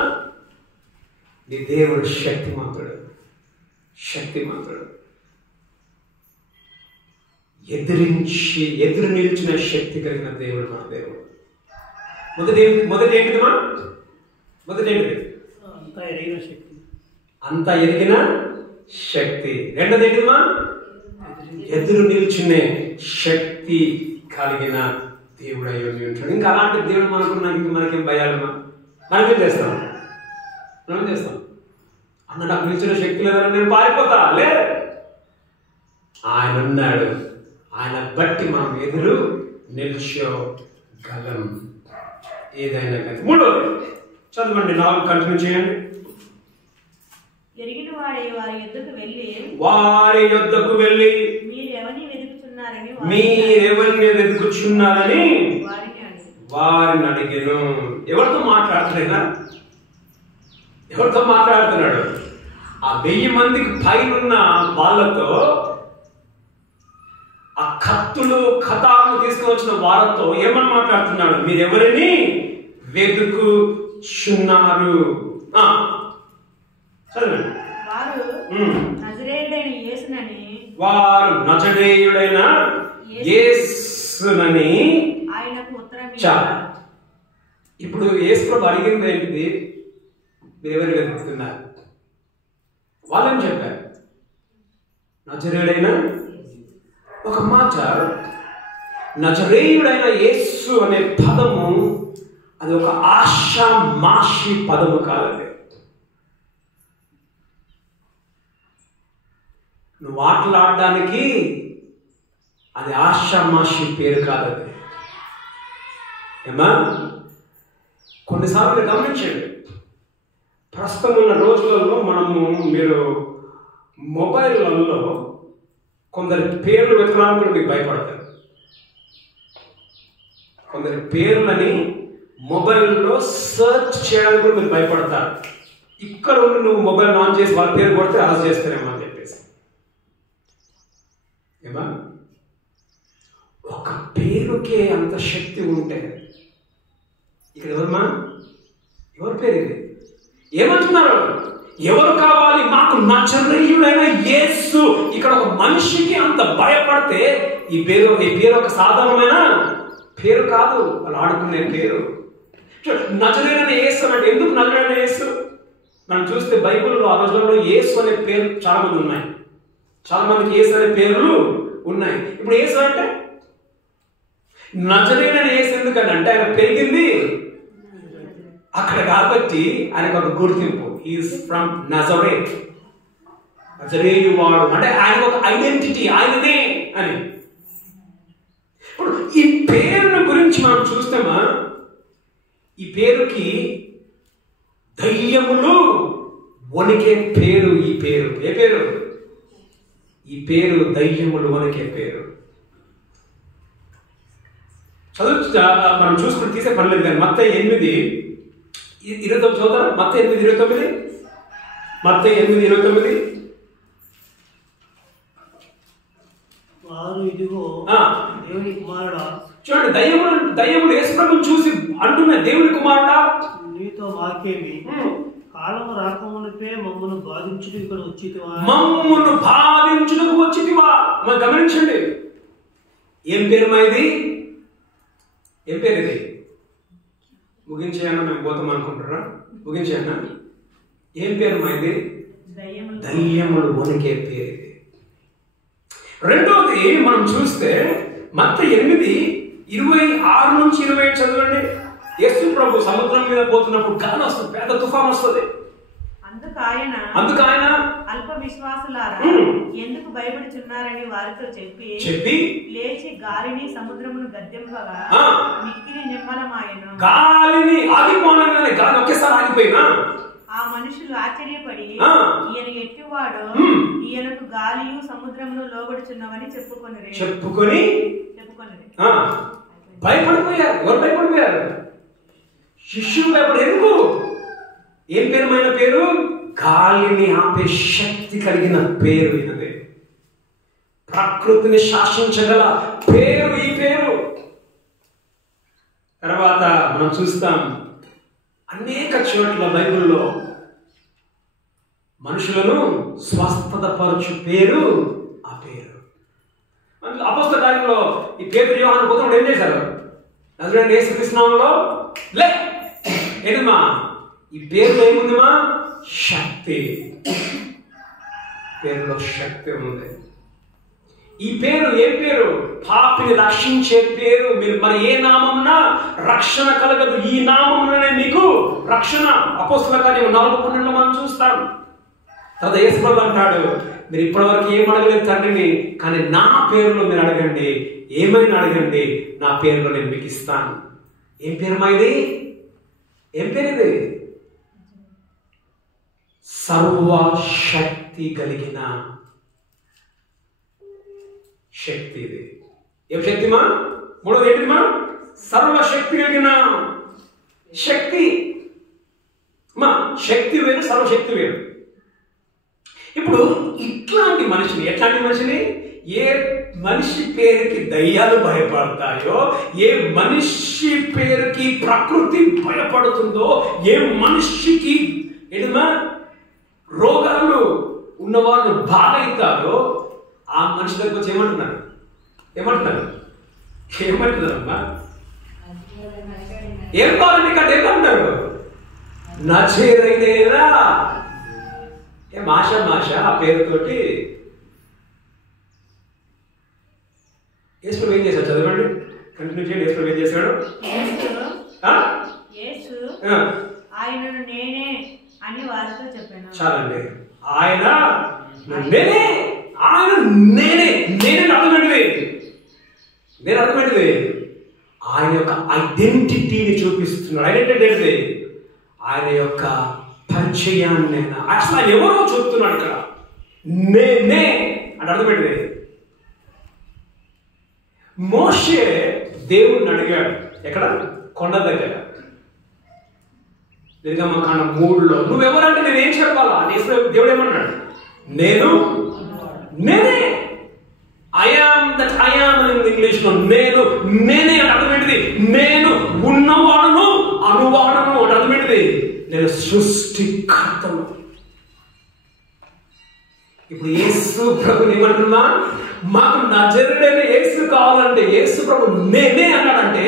నీ దేవుడు శక్తిమంతుడు. ఎదురు నిలిచిన శక్తి కలిగిన దేవుడు మన దేవుడు. మొదటి ఏంటిదమ్మా? అంతా ఎదిగిన శక్తి. రెండోది ఏంటిదమ్మా? ఎదురు నిల్చునే శక్తి కలిగిన దేవుడు అయి ఉంటాడు. ఇంకా అలాంటి దేవుడు మనకేం భయాలమ్మా? మనకేం చేస్తాం? అన్న నాకు నిల్చునే శక్తి లేదని నేను పారిపోతా? లే, ఆయన ఉన్నాడు. ఆయన బట్టి మనం ఎదురు నిల్చోగలం ఏదైనా కానీ. మూడోది చదవండి, 4 కంటిన్యూ చేయండి. వారి యొద్దకు వెళ్ళి మీరెవరిని వెతుకుచున్నారని వారిని అడిగాను. ఎవరితో మాట్లాడుతున్నాడు? ఆ 1000 మందికి పైనున్న వాళ్ళతో, ఆ కత్తులు కథాలను తీసుకుని వచ్చిన వాళ్ళతో ఏమని మాట్లాడుతున్నాడు? మీరెవరిని వెతుకుచున్నారు? చదవండి. వారు నజరేయుడైన యేసునని చాలు. ఇప్పుడు యేసు ప్రభు అడిగింది ఏంటిది? మీరెవరిని వెతుకుతున్నారు? వాళ్ళని చెప్పారు నజరేయుడైన. ఒక మాట, నజరేయుడైన యేసు అనే పదము అది ఒక ఆషామాషి పదము కాదండి. నువ్వు ఆటలాడడానికి అది ఆషామాషి పేరు కాదు. అది ఏమా కొన్నిసార్లు గమనించండి, ప్రస్తుతం ఉన్న రోజులలో మీరు మొబైల్లలో కొందరి పేర్లు వెతకడానికి కూడా మీకు భయపడతారు. కొందరి పేర్లని మొబైల్లో సర్చ్ చేయడానికి కూడా మీరు భయపడతారు. ఇక్కడ ఉండి నువ్వు మొబైల్ ఆన్ చేసి వాళ్ళ పేరు కొడితే అరెస్ట్ చేస్తారేమో అని చెప్పేసి. ఏమా ఒక పేరుకే అంత శక్తి ఉంటే ఇక్కడ ఎవరి పేరు ఇది? ఏమంటున్నారు? ఎవరు కావాలి? మాకు నజరేయుడైన యేసు. ఇక్కడ ఒక మనిషికి అంత భయపడితే ఈ పేరు ఒక సాధారణమైన పేరు కాదు, వాళ్ళు ఆడుకునే పేరు. నజరేయుడైన యేసు అంటే ఎందుకు నజరేయుడైన యేసు? మనం చూస్తే బైబిల్లో ఆ రోజుల్లో యేసు అనే పేరు చాలా మంది ఉన్నాయి. చాలా మందికి యేసు అనే పేర్లు ఉన్నాయి. ఇప్పుడు యేసు అంటే నజరేయుడైన యేసు ఎందుకంటే ఆయన పెరిగింది అక్కడ కాబట్టి ఆయనకు ఒక గుర్తింపు. ఈజ్ ఫ్రమ్ నజరేత్, నజరేయు వాడు అంటే ఆయన ఒక ఐడెంటిటీ, ఆయననే అని. ఇప్పుడు ఈ పేరును గురించి మనం చూస్తామా, ఈ పేరుకి దయ్యములు వణికే పేరు. ఈ పేరు ఏ పేరు? ఈ పేరు దయ్యములు వణికే పేరు. చదువు మనం చూసుకుని తీసే పర్లేదు కానీ మత్తయి 8:29 చదువుతారా? మత్తయి 8:29. మత్తయి 8:29. వారు ఇదిగో దేవుని కుమారుడా. చూడండి, దయ్యములు యేసుప్రభువుని చూసి అంటున్నాయి, దేవుని కుమారుడా నీతో మాకేమి, కాలము రాకమునిపే మమ్మల్ని బాధించుటకు ఇక్కడ వచ్చితివా. మమ్మల్ని బాధించుటకు వచ్చితివా. మనం గమనించండి, ఏం పేరు మా ఇది? ఏం పేరు ఇది? ముగించేయన్నా మేము పోతాం అనుకుంటారా? ముగించేయన్నా ఏం పేరు మా ఇది? దయ్యములు వణికే పేరు ఇది. రెండోది మనం చూస్తే మత్తయి 8:26-27 చదవండి. యేసు ప్రభు సముద్రం మీద పోతున్నప్పుడు గాలి వస్తుంది, పెద్ద తుఫాన్ వస్తుంది. అందుకు ఆయన అల్ప విశ్వాసులారా ఎందుకు భయపడుచున్నారని వారితో చెప్పి లేచి గాలిని సముద్రమును గద్దెంపగా మిక్కిలి నిమ్మలమాయెను. గాలిని ఆగిపోనగానే గాలి ఒకేసారి ఆగిపోయినా ఆ మనుషులు ఆశ్చర్యపడి ఈయన ఎట్టివాడో, ఈయనకు గాలియు సముద్రమును లోబడుచున్నవని చెప్పుకొని భయపడిపోయారు. ఎవరు భయపడిపోయారు? శిష్యులు భయపడి. ఎందుకు? ఏం పేరుమైన పేరు? గాలిని ఆపే శక్తి కలిగిన పేరు ఇది. ప్రకృతిని శాసించగల పేరు ఈ పేరు. తర్వాత మనం చూస్తాం అనేక చోట్ల బైబిల్లో మనుషులను స్వస్థత పరచు పేరు ఆ పేరు. అపొస్తల కార్యంలో ఈ పేతురు యోహాను పోతున్నప్పుడు ఏం చేశారు? నజరేయుడైన యేసుక్రీస్తు నామములో లే. ఏదమ్మా ఈ పేరులో ఏముందమ్మా? శక్తి. పేరులో శక్తి ఉంది. ఈ పేరు ఏ పేరు? పాపిని రక్షించే పేరు. మీరు మరి ఏ నామమున రక్షణ కలగదు, ఈ నామముననే మీకు రక్షణ. అపొస్తల కార్యం 4:12 మనం చూస్తాం. తర్వాత యేసుప్రభు అంటాడు, మీరు ఇప్పటివరకు ఏం అడగలేదు తండ్రిని, కానీ నా పేరులో మీరు అడగండి, ఏమైనా అడగండి, నా పేరులో నేను మీకు ఇస్తాను. ఏం పేరు మా ఇది? ఏం పేరు ఇది? సర్వశక్తి కలిగిన శక్తి. ఇది ఏం శక్తి మా? మూడోది ఏంటి మా? సర్వశక్తి కలిగిన శక్తి. మా శక్తి వేరు, సర్వశక్తి వేరు. ఇప్పుడు ఇట్లాంటి మనిషిని, ఎట్లాంటి మనిషిని? ఏ మనిషి పేరుకి దయ్యాలు భయపడతాయో, ఏ మనిషి పేరుకి ప్రకృతి భయపడుతుందో, ఏ మనిషికి ఏదమ్మా రోగాలు ఉన్నవాళ్ళు బాగైతారో ఆ మనిషి దగ్గర వచ్చి ఏమంటున్నారమ్మా? ఏం కావాలండి? ఇక్కడ ఏమంటారు? నజరేయుడైన మాష ఆ పేరుతోటి యేసు ఏం చేశాడు? చదవండి, కంటిన్యూ చేయండి. యేసు ఏం చేశాడు? ఆయనను నేనే అని వారితో చెప్పాను. చాలండి. ఆయన నేనే, ఆయన నేనే అర్థమైనది. నేను అర్థమైనది ఆయన యొక్క ఐడెంటిటీని చూపిస్తున్నాడు. ఐడెంటిటీ ఏంటిది? ఆయన యొక్క పరిచయాన్ని. అసలు ఆయన ఎవరో చెప్తున్నాడు ఇక్కడ. నేనే అంటే అర్థమైనది. మోషే దేవుణ్ణి అడిగాడు. ఎక్కడ? కొండ దగ్గర. నిర్గమకాండం 3లో నువ్వెవరంటే నేనేం చెప్పాలా? దేవుడు ఏమన్నాడు? నేనే ఐఆమ్ దట్ ఐఆమ్ అని ఇంగ్లీష్ లో నేనే అంటే అర్థమేంటిది? నేను ఉన్నవాడును అనువాడను అంటే అర్థమేంటిది? నేను సృష్టికర్తను. ఇప్పుడు యేసు ప్రభుని ఏమంటున్నా? మాకు నజరేయుడైన యేసు కావాలంటే యేసు ప్రభు నేనే అన్నాడంటే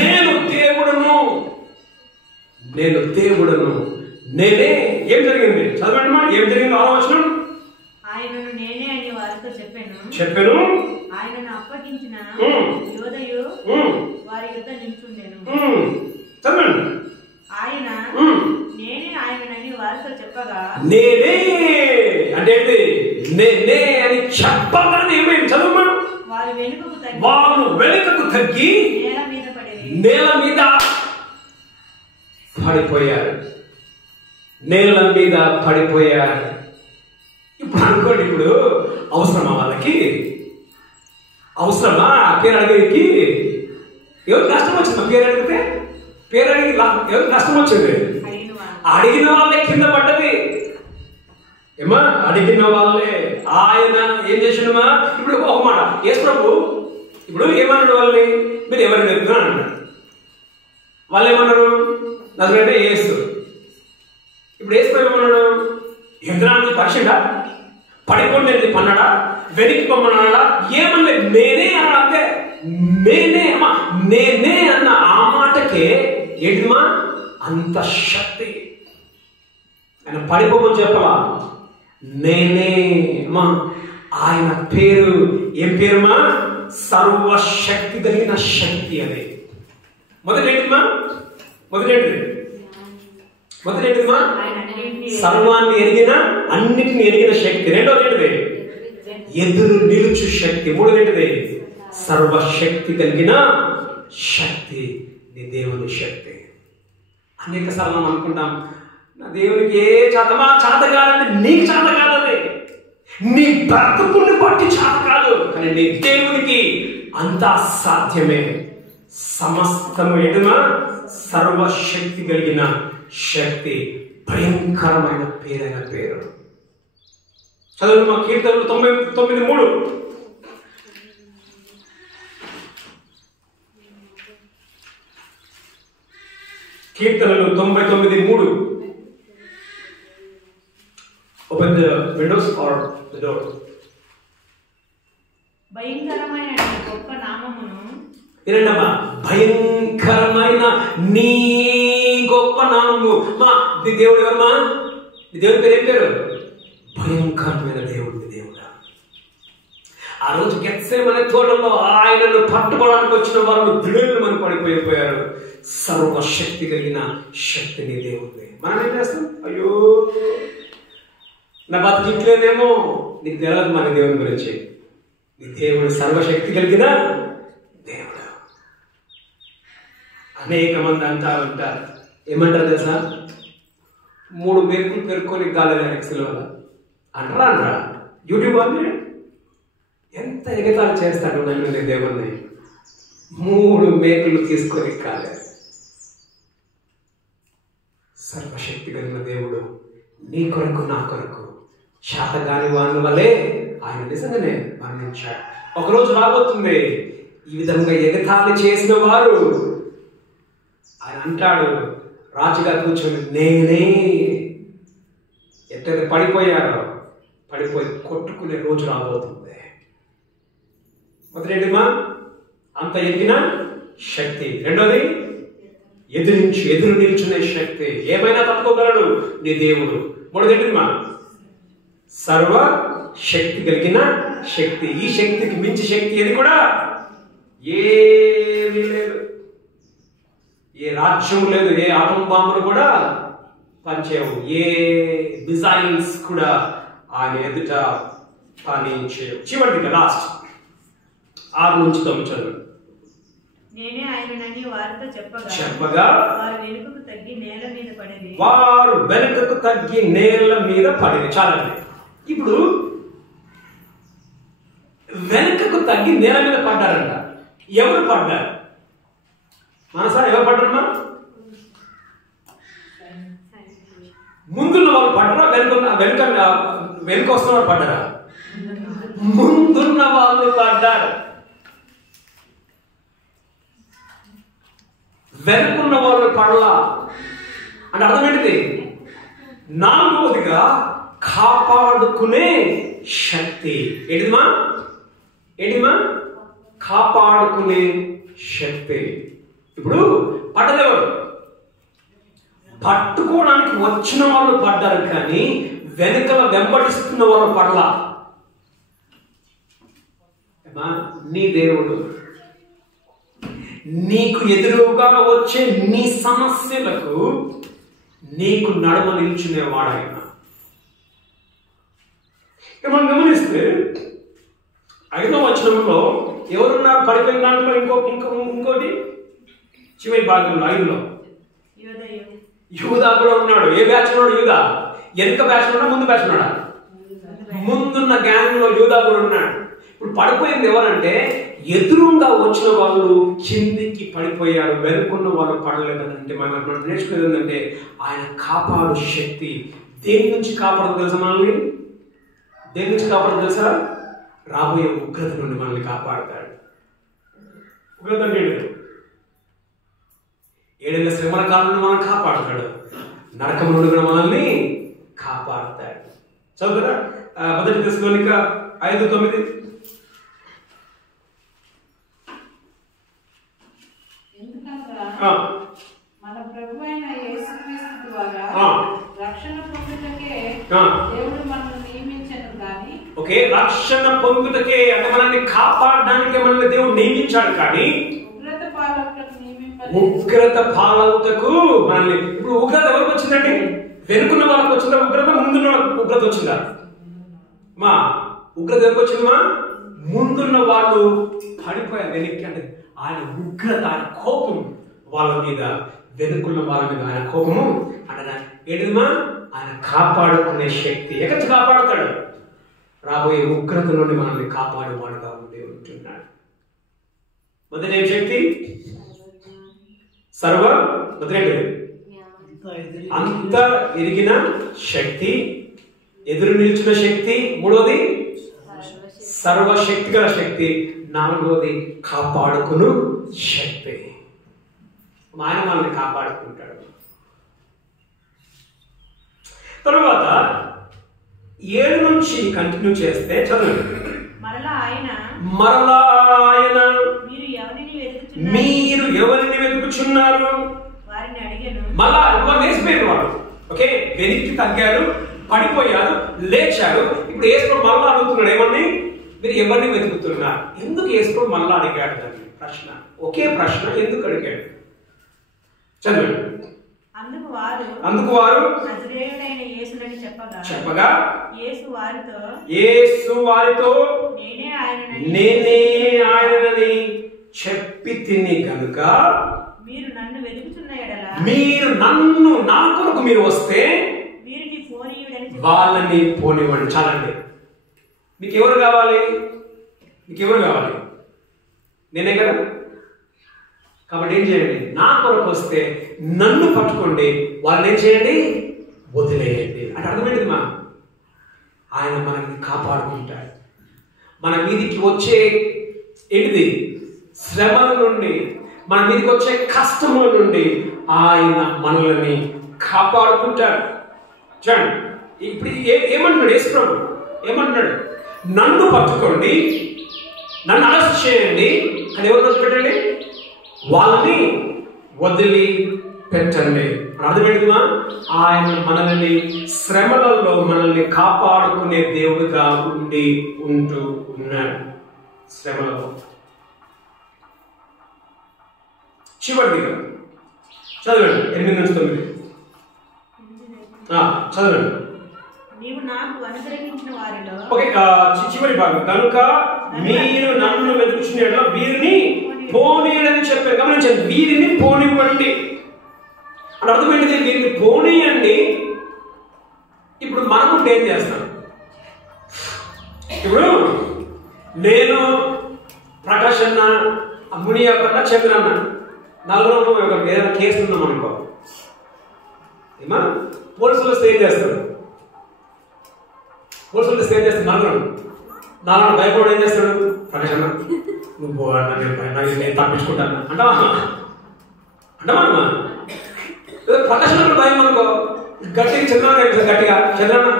నేను దేవుడను. నేనే. ఏం జరిగింది? చదవండి మా. ఏం జరిగింది? ఆలోచన. ఆయనను నేనే అని వారితో చెప్పాను. ఆయనను అప్పగించిన యోధయు వారి యుద్ధ నిల్చుండెను. చదవండి. ఆయన నేనే ఆయనని వారితో చెప్పగా నేనే అంటే ఏంటి? నేనే అని చెప్పగానే ఏమైంది? చదువు. వాళ్ళు వెనుకకు తగ్గి నేల మీద పడిపోయారు. ఇప్పుడు అనుకోండి, ఇప్పుడు అవసరమా వాళ్ళకి? అవసరమా పేరు అడిగేకి? ఎవరు కష్టం వచ్చిందా? పేరు అడిగి ఎవరు కష్టం వచ్చింది? అడిగిన వాళ్ళే కింద పడ్డది. ఏమా? అడిగిన వాళ్ళే. ఆయన ఏం చేసిండమా? ఇప్పుడు ఒక మాట, యేసు ప్రభు ఇప్పుడు ఏమన్నాడు వాళ్ళని? మీరు ఎవరిని ఎదుగుతున్నా అన్నాడు. వాళ్ళు ఏమన్నారు? నజరేయుడైన యేసు. ఇప్పుడు యేసు ప్రభు ఏమన్నాడు? ఎదురాన్ని పరిచిండా? పడిపోండి పన్నాడా? వెనక్కి పొమ్మన్నాడా? ఏమన్నా? నేనే అన్నా. నేనే అన్న ఆ మాటకే ఏంటిమా అంత శక్తి. ఆయన పడిపోమని చెప్పవా? నేనే అమ్మా. ఆయన పేరు ఏం పేరుమా? సర్వశక్తి కలిగిన శక్తి. అది మొదటేంటిమా? సర్వాన్ని ఎరిగిన, అన్నిటిని ఎరిగిన శక్తి. రెండోది ఏంటిది? ఎదురు నిలుచు శక్తి. మూడోది ఏంటిది? సర్వశక్తి కలిగిన శక్తి. నీ దేవుని శక్తి. అనేక సార్లు మనం అనుకుంటాం, నా దేవునికి ఏ చేత కాదంటే నీకు చేత కాదు, నీ బ్రతుకుని బట్టి చేత కాదు, కానీ నీ దేవునికి అంతా సాధ్యమే. సమస్తము ఎడుమ సర్వశక్తి కలిగిన శక్తి. భయంకరమైన పేరైన పేరు. చదువు మా కీర్తనలు 99:3. కీర్తనలు 99:3. Open the windows or the door. భయంకరమైన గొప్ప నామమును ఏంటమ్మా? భయంకరమైన నీ గొప్ప నామము. మా నీ దేవుడు ఎవరమ్మా? నీ దేవుడి పేరు ఏం పేరు? భయంకరమైన దేవుడు. దేవుడా, ఆ రోజు గెత్సేమనే తోటలో ఆయనను పట్టుకోవడానికి వచ్చిన వాళ్ళు దిగులు పడిపోయారు. సర్వశక్తి కలిగిన శక్తిని దేవుడిని. మనం ఏం చేస్తాం? అయ్యో నా బతికిట్లేదేమో. నీకు తెలియదు మన దేవుని గురించి. నీ దేవుడు సర్వశక్తి కలిగిన దేవుడు. అనేక మంది అంటా ఉంటారు. ఏమంటారు తెలుసా? 3 మేకులు పెరుక్కొని కాలేదు ఎక్సెల్ వల్ల అంటారా? యూట్యూబ్ అని ఎంత ఎగతాళి చేస్తాడు నన్ను దేవుణ్ణి. 3 మేకులు తీసుకొని కాలేదు. సర్వశక్తి కలిగిన దేవుడు నీ కొరకు నా కొరకు శాతగాని వాళ్ళ వల్లే ఆయన నిజంగానే మరణించాడు. ఒకరోజు రాబోతుంది ఈ విధంగా ఎగతాళి చేసిన వారు. ఆయన అంటాడు, రాజుగా కూర్చొని నేనే. ఎట్లయితే పడిపోయారో పడిపోయి కొట్టుకునే రోజు రాబోతుంది. మొదటిమా అంత ఎదిగిన శక్తి. రెండోది ఎదురు నిల్చునే శక్తి. ఏమైనా తట్టుకోగలడు నీ దేవుడు. మూడోదేంటిమా సర్వ శక్తి కలిగిన శక్తి. ఈ శక్తికి మించి శక్తి ఏది కూడా ఏమీ లేదు. ఏ రాజ్యం లేదు, ఏ ఆటం బాంబులు కూడా పనిచేయవు, ఏ మిసైల్స్ కూడా ఆయన ఎదుట పని చేయవు. చివరిది లాస్ట్ 6 నుంచి 9 చదువు. నేనే ఆయనని వారితో చెప్పగా వారు వెనుకకు తగ్గి నేల మీద పడేది. వారు వెనుకకు తగ్గి నేల మీద పడేది. చాలండి. ఇప్పుడు వెనుకకు తగ్గి నేల మీద పడ్డారంట. ఎవరు పడ్డారు? మనసా ఎవరు పడ్డారమ్మా? ముందున్న వాళ్ళు పడ్డారా? వెనుక వస్తున్న వాళ్ళు పడ్డారా? ముందున్న వాళ్ళు పడ్డారు. వెనుకున్న వాళ్ళు పడలా అంటే అర్థం ఏంటిది? 4వదిగా కాపాడుకునే శక్తి. ఏంటిమా? కాపాడుకునే శక్తి. ఇప్పుడు పడ్డదెవరు? పట్టుకోవడానికి వచ్చిన వాళ్ళు పడ్డారు, కానీ వెనుకల వెంబడిస్తున్న వాళ్ళు పడలా. నీ దేవుడు నీకు ఎదురుగా వచ్చే నీ సమస్యలకు నీకు నడుమ నిల్చునేవాడాయన. మనం గమనిస్తే 5వ వచనంలో ఎవరున్నారు పడిపోయిన దాంట్లో? ఇంకోటి చివరి భాగంలో 5లో యూదా కూడా ఉన్నాడు. ఏ బ్యాచ్ ఉన్నాడు యూదా? వెనుక బ్యాచ్ ఉన్నాడా, ముందు బ్యాచ్ ఉన్నాడా? ముందున్న గ్యాంగ్ లో యూదా కూడా ఉన్నాడు. ఇప్పుడు పడిపోయింది ఎవరంటే ఎదురుగా వచ్చిన వాళ్ళు కిందికి పడిపోయారు, వెనుకున్న వాళ్ళు పడలేదనంటే మనం నేర్చుకునేది ఏంటంటే ఆయన కాపాడు శక్తి. దేని నుంచి కాపాడదు తెలుసా? మనల్ని దేని నుంచి కాపాడదు తెలుసా? రాబోయే ఉగ్రత నుండి మనల్ని కాపాడతాడు. ఉగ్రత అంటే 7 ఏళ్ల శ్రమల కాలం నుండి మనం కాపాడతాడు. నరకం నుండి కూడా మనల్ని కాపాడతాడు. చదువుతారా? 1 తెస్సలోనిక 5:9. మన ప్రభువైన యేసుక్రీస్తు ద్వారా రక్షణ పొందుటకే దేవుడు మనల్ని నియమించను గాని. ఓకే, రక్షణ పొందుటకే అంటే మనల్ని కాపాడడానికి మనల్ని దేవుడు నియమించాడు, కానీ ఉగ్రత పాలవుటకు మనల్ని. ఇప్పుడు ఉగ్రత ఎవరికి వచ్చిందండి? వెనుకున్న వాళ్ళకి వచ్చిందా ఉగ్రత? ముందున్న వాళ్ళకి ఉగ్రత వచ్చిందా? మా ఉగ్రత ఎవరికి వచ్చిందమ్మా? ముందున్న వాళ్ళు పడిపోయారు వెనక్కి. అంటే ఆయన ఉగ్రత, ఆయన కోపం వాళ్ళ మీద, వెనుకున్న వాళ్ళ మీద ఆయన కోపము అంటే ఏంటిదమ్మా? ఆయన కాపాడుకునే శక్తి. ఎక్కడి నుంచి కాపాడుతాడు? రాబోయే ఉగ్రత నుండి మనల్ని కాపాడేవాడుగా ఉండి ఉంటున్నాడు. మొదటి ఏం శక్తి? మొదటి అంత ఎరిగిన శక్తి, ఎదురు నిలిచిన శక్తి. 3వది సర్వశక్తి గల శక్తి. 4వది కాపాడుకును శక్తి. ఆయన మనల్ని కాపాడుకుంటాడు. తర్వాత 7 నుంచి కంటిన్యూ చేస్తే చదవండి. మరలా ఆయన మీరు ఎవరిని వెతుకుచున్నారు వారిని అడిగాను. మళ్ళా వేసిపోయిన వాడు. ఓకే, వెనక్కి తగ్గారు, పడిపోయారు, లేచారు. ఇప్పుడు యేసు మళ్ళా అడుగుతున్నాడు, ఏమని? మీరు ఎవరిని వెతుకుతున్నారు? ఎందుకు యేసు మళ్ళా అడిగాడు? దాన్ని ప్రశ్న, ఒకే ప్రశ్న ఎందుకు అడిగాడు? చదవండి. అందుకు వారు నజరేయుడైన యేసునని చెప్పగా యేసు వారితో నేనే ఆయనని చెప్పి తిని గనుక మీరు నన్ను వెతుకుచున్న ఎడల నా కొరకు మీరు వస్తే వాళ్ళని పోనివ్వండి. చాలండి. మీకు ఎవరు కావాలి? నేనే కదా. కాబట్టి ఏం చేయండి? నా కొరకు వస్తే నన్ను పట్టుకోండి, వాళ్ళని ఏం చేయండి? వదిలేయండి. అంటే అర్థమైంది మా ఆయన మనల్ని కాపాడుకుంటాడు. మన మీదికి వచ్చే ఏంటిది? శ్రమల నుండి, మన మీదికి వచ్చే కష్టముల నుండి ఆయన మనల్ని కాపాడుకుంటాడు. చూడండి, ఇప్పుడు ఏమంటున్నాడు యేసు ప్రభు? ఏమంటున్నాడు? నన్ను పట్టుకోండి, నన్ను అరెస్ట్ చేయండి, కానీ ఎవరు వదిలిపెట్టండి? వాళ్ళని వదిలి పెట్టండి. అర్థమేంటిమా? ఆయన మనల్ని శ్రమలలో మనల్ని కాపాడుకునే దేవుడుగా ఉంటూ ఉన్నాడు. శ్రమలలో చివరిదిగా చదవండి 8 నుంచి 9. చదవండి. నీవు నాకు అనుగ్రహించిన వారిలో ఓకే, చివరి భాగం. కనుక మీరు నన్ను వెతుకుచున్న వీరిని పోనీయని చెప్పారు. గమనించండి, వీరిని పోనివ్వండి అని అర్థం ఏంటిది? వీరిని పోనీయండి. ఇప్పుడు మనము ఏం చేస్తాం? ఇప్పుడు నేను ప్రకాష్ అన్న, మునియప్పన్న, చంద్ర అన్న నలుగురు ఏదైనా కేసు ఉన్నాం అనుకో, ఏమా పోలీసులు వస్తే ఏం చేస్తారు? పోలీసులు వస్తే ఏం చేస్తారు? నలుగురు భయపడి ఏం చేస్తాడు? ప్రకాష్ అన్న నువ్వు నేను తప్పించుకుంటాను అంటావా? ప్రకాష్ అన్న భయం అనుకో, గట్టిగా చంద్రన్న గట్టిగా చంద్రన్న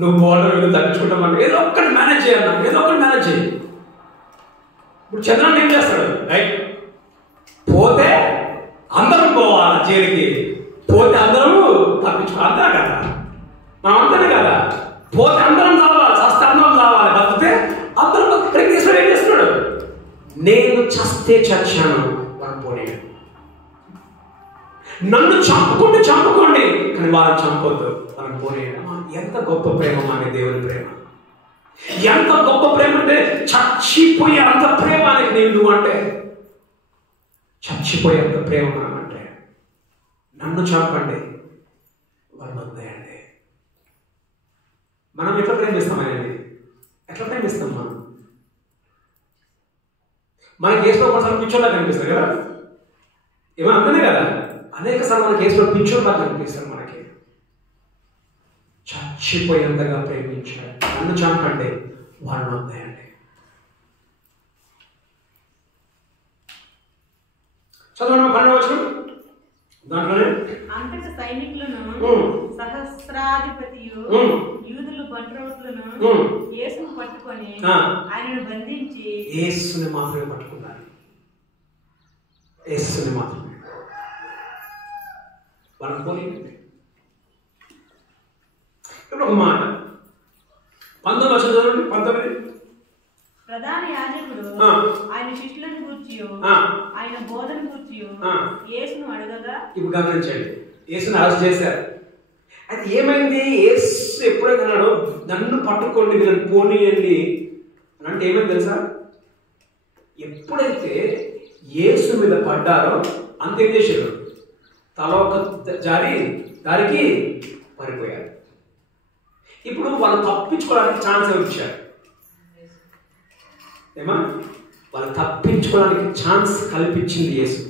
నువ్వు పోవాలి తప్పించుకుంటామని ఏదో ఒక్కటి మేనేజ్ చేయాలన్నా, ఏదో ఒక్కటి మేనేజ్ చేయి. ఇప్పుడు చంద్రన్న ఏం చేస్తాడు? రైట్, పోతే అందరం పోవాలి జైలుకి, పోతే అందరూ తప్పించుకో, అంతే కదా, మనం అంతనే కదా. పోతే అందరం రావాలి, చస్తే అందరం రావాలి, బతికితే అందరం ప్రయత్నిస్తున్నాడు. ఏం చేస్తున్నాడు? నేను చస్తే చచ్చాను, మనం పోనీ. నన్ను చంపుకోండి కానీ వాళ్ళు చంపొద్దు, మనం పోనీ. ఎంత గొప్ప ప్రేమ మన దేవుని ప్రేమ! ఎంత గొప్ప ప్రేమ అంటే చచ్చిపోయే అంత ప్రేమ నువ్వు అంటే, చచ్చిపోయేంత ప్రేమ మనం అంటే. నన్ను చంపండి, వాళ్ళు వదిలేయండి. మనం ఎట్లా ప్రేమిస్తామనండి? ఎట్లా ప్రేమిస్తాం మనం? మన కేసులో ఒకసారి పిచ్చోళ్ళ కనిపిస్తారు కదా, ఏమో అంతనే కదా. అనేక సార్లు మన కేసులో పిచ్చోళ్ళ కనిపిస్తారు మనకి. చచ్చిపోయేంతగా ప్రేమించాడు. నన్ను చంపండి, వాళ్ళు వదిలేయండి. చదవండి 12వ వచనం. దాంట్లోనే అంతట సైనికులను సహస్రాధిపతియు యూదులు బంట్రోట్లను యేసును పట్టుకొని ఆయనను బంధించి యేసుని మాత్రమే పట్టుకున్నారు. యేసుని మాత్రమే వాళ్ళని పోనీయండి. ఇప్పుడు ఒక మాట 19వ వచనం చదవండి. 19. ప్రధాన యాజకుడు ఆయన శిష్యులను గూర్చి ఆయన బోధన గూర్చి యేసును అడగగా, ఇప్పుడు గమనించండి, యేసుని అరెస్ట్ చేశారు. అయితే ఏమైంది? యేసు ఎప్పుడైతే అన్నాడో నన్ను పట్టుకోండి, వీళ్ళని పోనీయండి అని అంటే ఏమైంది తెలుసా? ఎప్పుడైతే యేసు మీద పడ్డారో అంతేం చేశారు? తల ఒక దారికి పడిపోయారు. ఇప్పుడు వాళ్ళు తప్పించుకోవడానికి ఛాన్స్ ఇచ్చారు. ఏమా? వాళ్ళు తప్పించుకోవడానికి ఛాన్స్ కల్పించింది యేసు.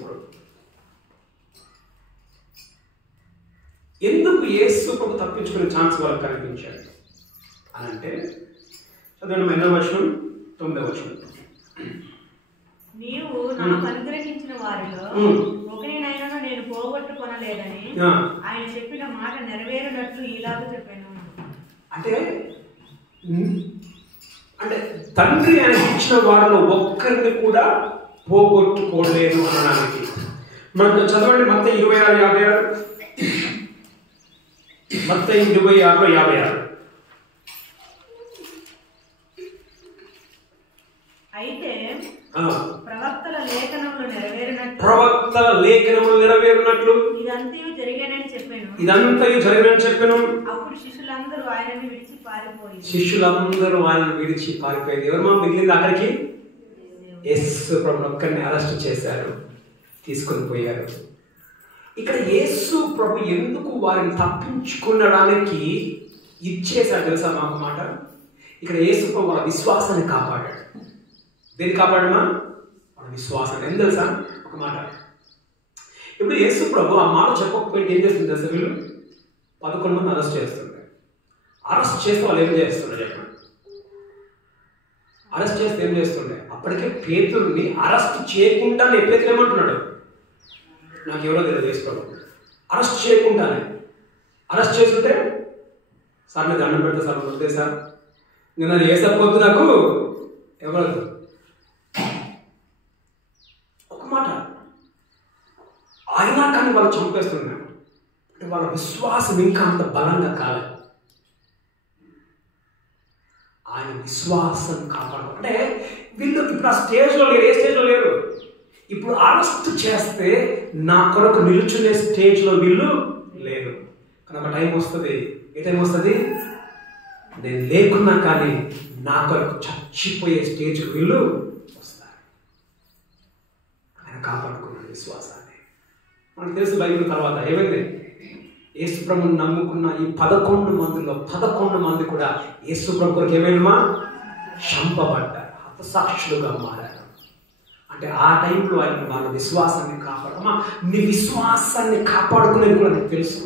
ఎందుకు యేసు ప్రభు తప్పించుకునే ఛాన్స్ వాళ్ళకి కల్పించాడు అని అంటే, చదవండి 8వ వచనం 9వ వచనం. నీవు నాకు అనుగ్రహించిన వారిలో ఒకరినైనా నేను పోగొట్టుకొనలేదని ఆయన చెప్పిన మాట నెరవేరినట్లు ఇలాగ చెప్పాను. అంటే తండ్రి ఆయన ఇచ్చిన వారిలో ఒక్కరిని కూడా పోగొట్టుకోలేదు అనడానికి. మనం చదవండి మత్తయి 26:56. మత్తయి 26:56. అయితే ప్రవక్తల లేఖనములు నెరవేరినట్లు ఇదంతయు జరిగానని చెప్పాను. అప్పుడు శిష్యులందరూ ఆయనని విడిచి పారిపోయారు. ఎవరు మా మిగిలింది అక్కడికి? యేసు ప్రభు ఒక్కరిని అరెస్ట్ చేశారు, తీసుకొని పోయారు. ఇక్కడ యేసు ప్రభు ఎందుకు వారిని తప్పించుకునడానికి ఇచ్చేశాడు తెలుసా? మాకు మాట, ఇక్కడ యేసు ప్రభు వాళ్ళ విశ్వాసాన్ని కాపాడాడు. దేన్ని కాపాడమా? వాళ్ళ విశ్వాసాన్ని. ఏం తెలుసా? ఒక మాట, ఇప్పుడు యేసు ప్రభు ఆ మాట చెప్పకపోతే ఏం చేస్తుంది తెలుసా? వీళ్ళు 11 మంది అరెస్ట్ చేస్తుండే. అరెస్ట్ చేస్తే వాళ్ళు ఏం చేస్తుండే చెప్పండి? అరెస్ట్ చేస్తే ఏం చేస్తుండే? అప్పటికే పేతురుని అరెస్ట్ చేయకుండానే పేతురు ఏమంటున్నాడు? నాకు ఎవరో తెలియదు చేసుకోవడం. అరెస్ట్ చేయకుండానే. అరెస్ట్ చేస్తుంటే సార్ నేను దండం పెడతా సార్, వద్దే సార్, నేను అది వేసకపోద్దు, నాకు ఎవరదు. ఒక మాట అయినా కానీ వాళ్ళు చంపేస్తున్నాడు. అంటే వాళ్ళ విశ్వాసం ఇంకా అంత బలంగా కాలేదు. ఆయన విశ్వాసం కాపాడు. అంటే వీళ్ళు ఇప్పుడు ఆ స్టేజ్లో లేరు. ఏ స్టేజ్లో లేరు? ఇప్పుడు అరెస్ట్ చేస్తే నా కొరకు నిలుచునే స్టేజ్లో వీళ్ళు లేరు. కానీ ఒక టైం వస్తుంది. ఏ టైం వస్తుంది? నేను లేకున్నా కానీ నా కొరకు చచ్చిపోయే స్టేజ్కి వీళ్ళు వస్తారు. ఆయన కాపాడుకున్నాడు విశ్వాసాన్ని. మనకు తెలుసు బైబిల్ తర్వాత ఏమైంది? యేసుప్రభుని నమ్ముకున్న ఈ 11 మందిలో 11 మంది కూడా యేసుప్రభు కొరకు ఏమైనా చంపబడ్డారు, హతసాక్షులుగా మారారు. అంటే ఆ టైంలో ఆయన వాళ్ళ విశ్వాసాన్ని కాపాడమ్మా. నీ విశ్వాసాన్ని కాపాడుకునేది కూడా నీకు తెలుసు.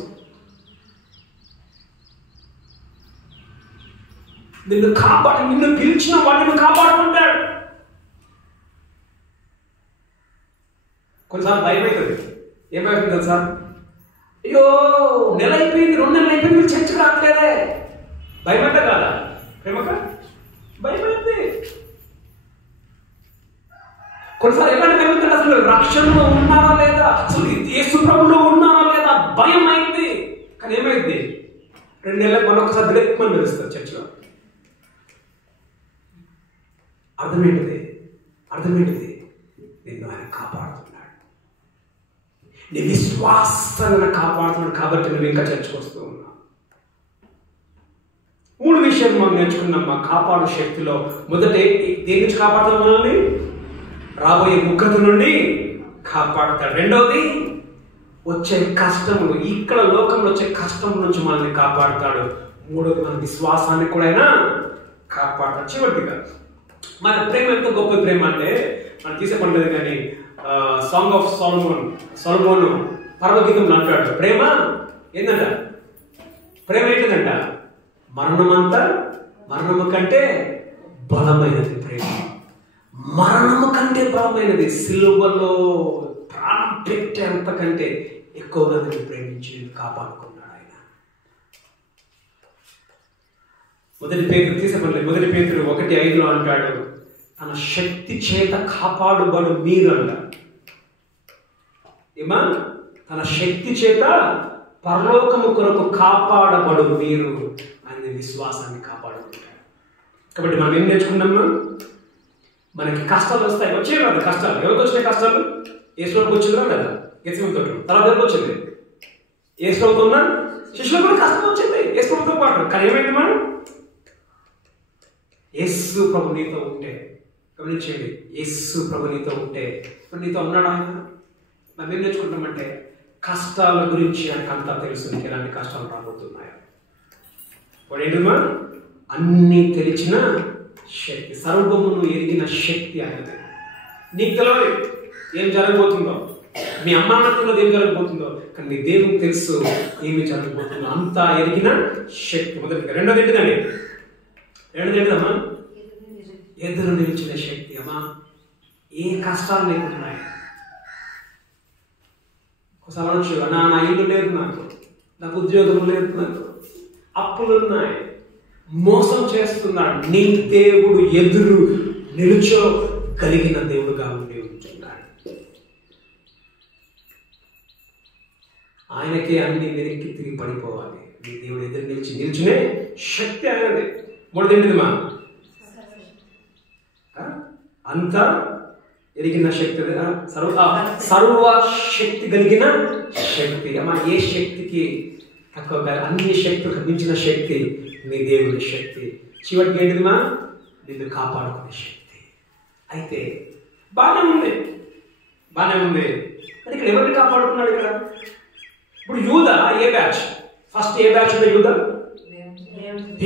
నిన్ను పిలిచిన వాడిని కాపాడుకుంటాడు. కొన్నిసార్లు భయం అవుతుంది. ఏమవుతుంది కదా సార్? అయ్యో నెల అయిపోయింది, 2 నెలలు అయిపోయింది, మీరు చర్చకు రావట్లేదే. భయమంట కాదా? ప్రేమక భయమైంది. కొన్నిసార్లు ఎలాంటి భయమవుతుంది? అసలు రక్షణలో ఉన్నారా లేదా, అసలు యేసు ప్రభువులో ఉన్నారా లేదా భయం అయింది. కానీ ఏమైంది? 2 నెలలకు మరొకసారి దిగమని తెలుస్తుంది చర్చలో. అర్థమేంటిది? నిన్ను ఆయన కాపాడుతున్నాడు, నీ విశ్వాసాన్ని కాపాడుతున్నాడు. కాబట్టి నువ్వు ఇంకా చర్చకు వస్తూ ఉన్నావు. 3 విషయాలు మనం నేర్చుకున్నాం మా కాపాడు శక్తిలో. మొదటి, దేని నుంచి కాపాడుతాడు మనల్ని? రాబోయే ఉగ్రత నుండి కాపాడుతాడు. రెండవది, వచ్చే కష్టములు, ఇక్కడ లోకంలో వచ్చే కష్టం నుంచి మనల్ని కాపాడుతాడు. మూడవది, మన విశ్వాసాన్ని కూడా ఆయన కాపాడుతాడు. చివరిగా మన ప్రేమ ఎంత గొప్ప ప్రేమ అంటే మనం తీసేపడలేదు కానీ సాంగ్ ఆఫ్ సొలొమోన్ పర్వగీతంలో అంటాడు, ప్రేమ ఏంటంట? ప్రేమ ఏంటంట? మరణము కంటే బలమైనది ప్రేమ. మరణము కంటే బలమైనది, సిలువలో ప్రాణం పెట్టేంత కంటే ఎక్కువగా నేను ప్రేమించి కాపాడుకున్నాడు ఆయన. మొదటి పేతురు 1:5 అంటాడు, తన శక్తి చేత కాపాడుబడు మీరు అంట. ఏమా? తన శక్తి చేత పరలోకము కొరకు కాపాడబడు మీరు అనే విశ్వాసాన్ని కాపాడుకుంటాడు. కాబట్టి మనం ఏం నేర్చుకున్నామా? మనకి కష్టాలు వస్తాయి, వచ్చే కదా కష్టాలు. ఎవరికి వచ్చినాయి కష్టాలు? యేసులోకి వచ్చిందా కదా? యేసుతో తర్వాత ఎవరికి వచ్చింది? యేసుతో ఉన్న శిష్యులకు కూడా కష్టం వచ్చింది యేసుతో పాటు. కానీ ఏమైంది? మనం యేసు ప్రభు నీతో ఉంటే, గమనించండి, యేసు ప్రభు నీతో ఉంటే, నీతో ఉన్నాడు ఆయన. మనం ఏం నేర్చుకుంటామంటే కష్టాల గురించి ఆయనకు అంతా తెలుసు, నీకు ఎలాంటి కష్టాలు రాబోతున్నాయో. వాడు ఏంటమ్మా? అన్నీ తెలిసిన శక్తి, సర్వమును ఎరిగిన శక్తి ఆయనది. నీకు తెలియదు ఏం జరగబోతుందో, మీ అమ్మ నాన్నలో ఏం జరగబోతుందో, కానీ నీ దేవునికి తెలుసు ఏమి జరగబోతుందో. అంతా ఎరిగిన శక్తి మొదటిగా. రెండోది ఏంటిదమ్మా? ఎదురు నిలిచిన శక్తి. అమ్మా, ఏ కష్టాలు లేకున్నాయి. ఒకసారి అనొచ్చు, నా ఇల్లు లేదు, నాకు ఉద్యోగం లేదు, నాకు అప్పులు ఉన్నాయి, మోసం చేస్తున్నాడు. నీ దేవుడు ఎదురు నిలుచోగలిగిన దేవుడుగా ఉండి ఉంటున్నాడు. ఆయనకే అన్ని వెనక్కి తిరిగి పడిపోవాలి. నీ దేవుడు ఎదురు నిలిచునే శక్తి ఆయనది. మూడోది ఏంటిదమ్మా? అంతా ఎరిగిన శక్తి, సర్వ శక్తి కలిగిన శక్తి. అమ్మా, ఏ శక్తికి తక్కువగా? అన్ని శక్తులకు మించిన శక్తి నీ దేవుని శక్తి. చివరికి ఏంటిదిమా? నిన్ను కాపాడుకునే శక్తి. అయితే బాగానే ఉంది. కానీ ఇక్కడ ఎవరిని కాపాడుకున్నాడు? ఇక్కడ ఇప్పుడు యూదా ఏ బ్యాచ్? ఫస్ట్ ఏ బ్యాచ్ లో యూదా?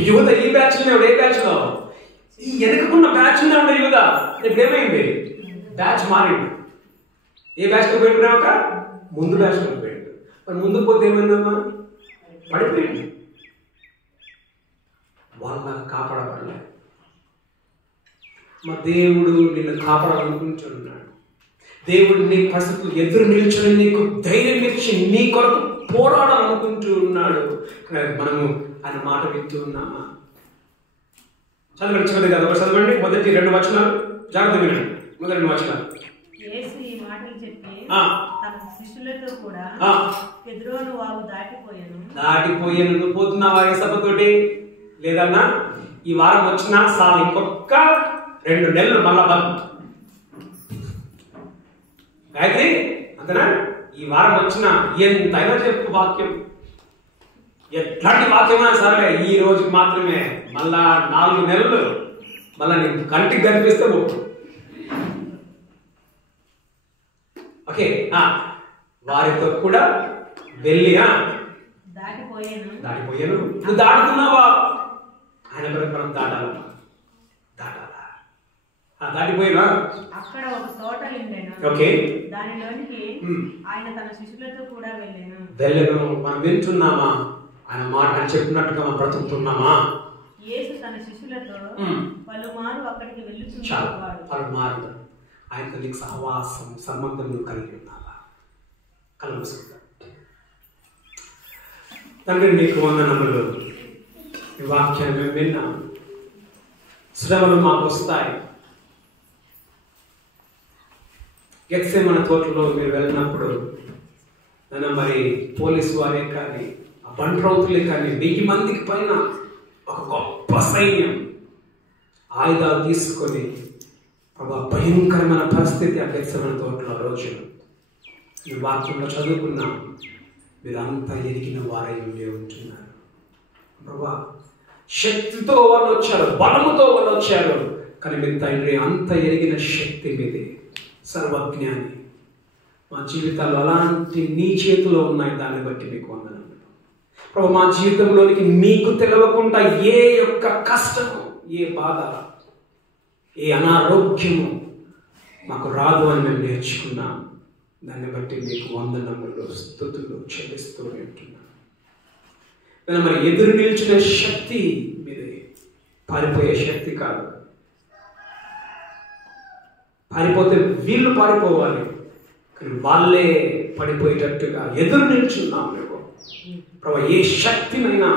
యూదా ఈ బ్యాచ్ లో, ఏ బ్యాచ్ లో? ఈ వెనుకకున్న బ్యాచ్ లో ఉండే యూదా. ఇప్పుడు ఏమైంది? బ్యాచ్ మారింది. ఏ బ్యాచ్ లో పోయినాక ముందు బ్యాచ్ లో పోయాడు. మరి ముందుకు పోతే ఏమైందమ్మా? పడిపోయింది. వాళ్ళ కాపాడబడలే. మా దేవుడు నిన్ను కాపాడాలనుకుంటున్నాడు. దేవుడు నీ పరిస్థితులు ఎదురు నిల్చుని నీకు ధైర్యం ఇచ్చి నీ కొరకు పోరాడాలనుకుంటూ ఉన్నాడు. మనము ఆయన మాట వింటూ ఉన్నామా? చదవండి కదా, చదవండి. మొదటి 2 వచనాలు జాగ్రత్త వినండి. మొదటి 2 వచనాలు. యేసు ఈ మాటలు చెప్పి తన శిష్యులతో కూడా కెద్రోను వాగు దాటిపోయాను. నువ్వు పోతున్నావా ఏసప్పతోటి? లేదన్నా, ఈ వారం వచ్చినా సార్, ఇంకొక 2 నెలలు మళ్ళా బంద్. అయితే అంతనా? ఈ వారం వచ్చిన ఎంతైనా చెప్పు వాక్యం, ఎట్లాంటి వాక్యమైనా సరే ఈ రోజుకి మాత్రమే, మళ్ళా 4 నెలలు మళ్ళా నీకు కంటికి కనిపిస్తే ఒప్పు. ఓకే, వారితో కూడా వెళ్ళి దాటిపోయాను. నువ్వు దాటుతున్నావా? ఆయన కొరకు మనం దాటాలా? దాటిపోయినా అక్కడ ఒక తోట ఉండేను. ఓకే, దానిలోనికి ఆయన తన శిష్యులతో కూడా వెళ్ళను. మనం వింటున్నామా? ఆయన మాట ఆయన చెప్పినట్టుగా మనం బ్రతుకుతున్నామా? యేసు తన శిష్యులతో పలుమారు అక్కడికి చాలా పలుమారు ఆయనతో నీకు సహవాసం సంబంధం కలిగి ఉన్నావా? కలుసుకుంటా. తండ్రి నీకు వందనములు. ఈ వాక్యాన్ని మేము విన్నాం. శ్రమలు మాకు వస్తాయి. గెత్సేమనే తోటలో మీరు వెళ్ళినప్పుడు మరి పోలీసు వారే కానీ ఆ బంట్రౌతులే కానీ 1000 మందికి పైన ఒక గొప్ప సైన్యం ఆయుధాలు తీసుకొని భయంకరమైన పరిస్థితి ఆ గెత్సేమనే తోటలో రోజు ఈ వాక్యంలో చదువుకున్నాం. మీరు అంతా ఎదిగిన వారై ఉండే ఉంటున్నారు ప్రభా. శక్తితో వాళ్ళు వచ్చారు, బలముతో వాళ్ళు వచ్చారు, కానీ మీరు తండ్రి అంత ఎదిగిన శక్తి మీది, సర్వజ్ఞాని. మా జీవితాలు అలాంటి నీ చేతిలో ఉన్నాయి. దాన్ని బట్టి మీకు వందనాలు ప్రభు. మా జీవితంలోనికి మీకు తెలవకుండా ఏ యొక్క కష్టము, ఏ బాధ, ఏ అనారోగ్యము మాకు రాదు అని మేము నేర్చుకున్నాం. దాన్ని బట్టి మీకు వందనములు స్తుతులు చెల్లిస్తూ ఉంటున్నాం. మరి ఎదురు నిలిచిన శక్తి మీది, పారిపోయే శక్తి కాదు. పారిపోతే వీళ్ళు పారిపోవాలి, కానీ వాళ్ళే పడిపోయేటట్టుగా ఎదురు నిల్చున్నాం మేము ప్రభు. ఏ శక్తినైనా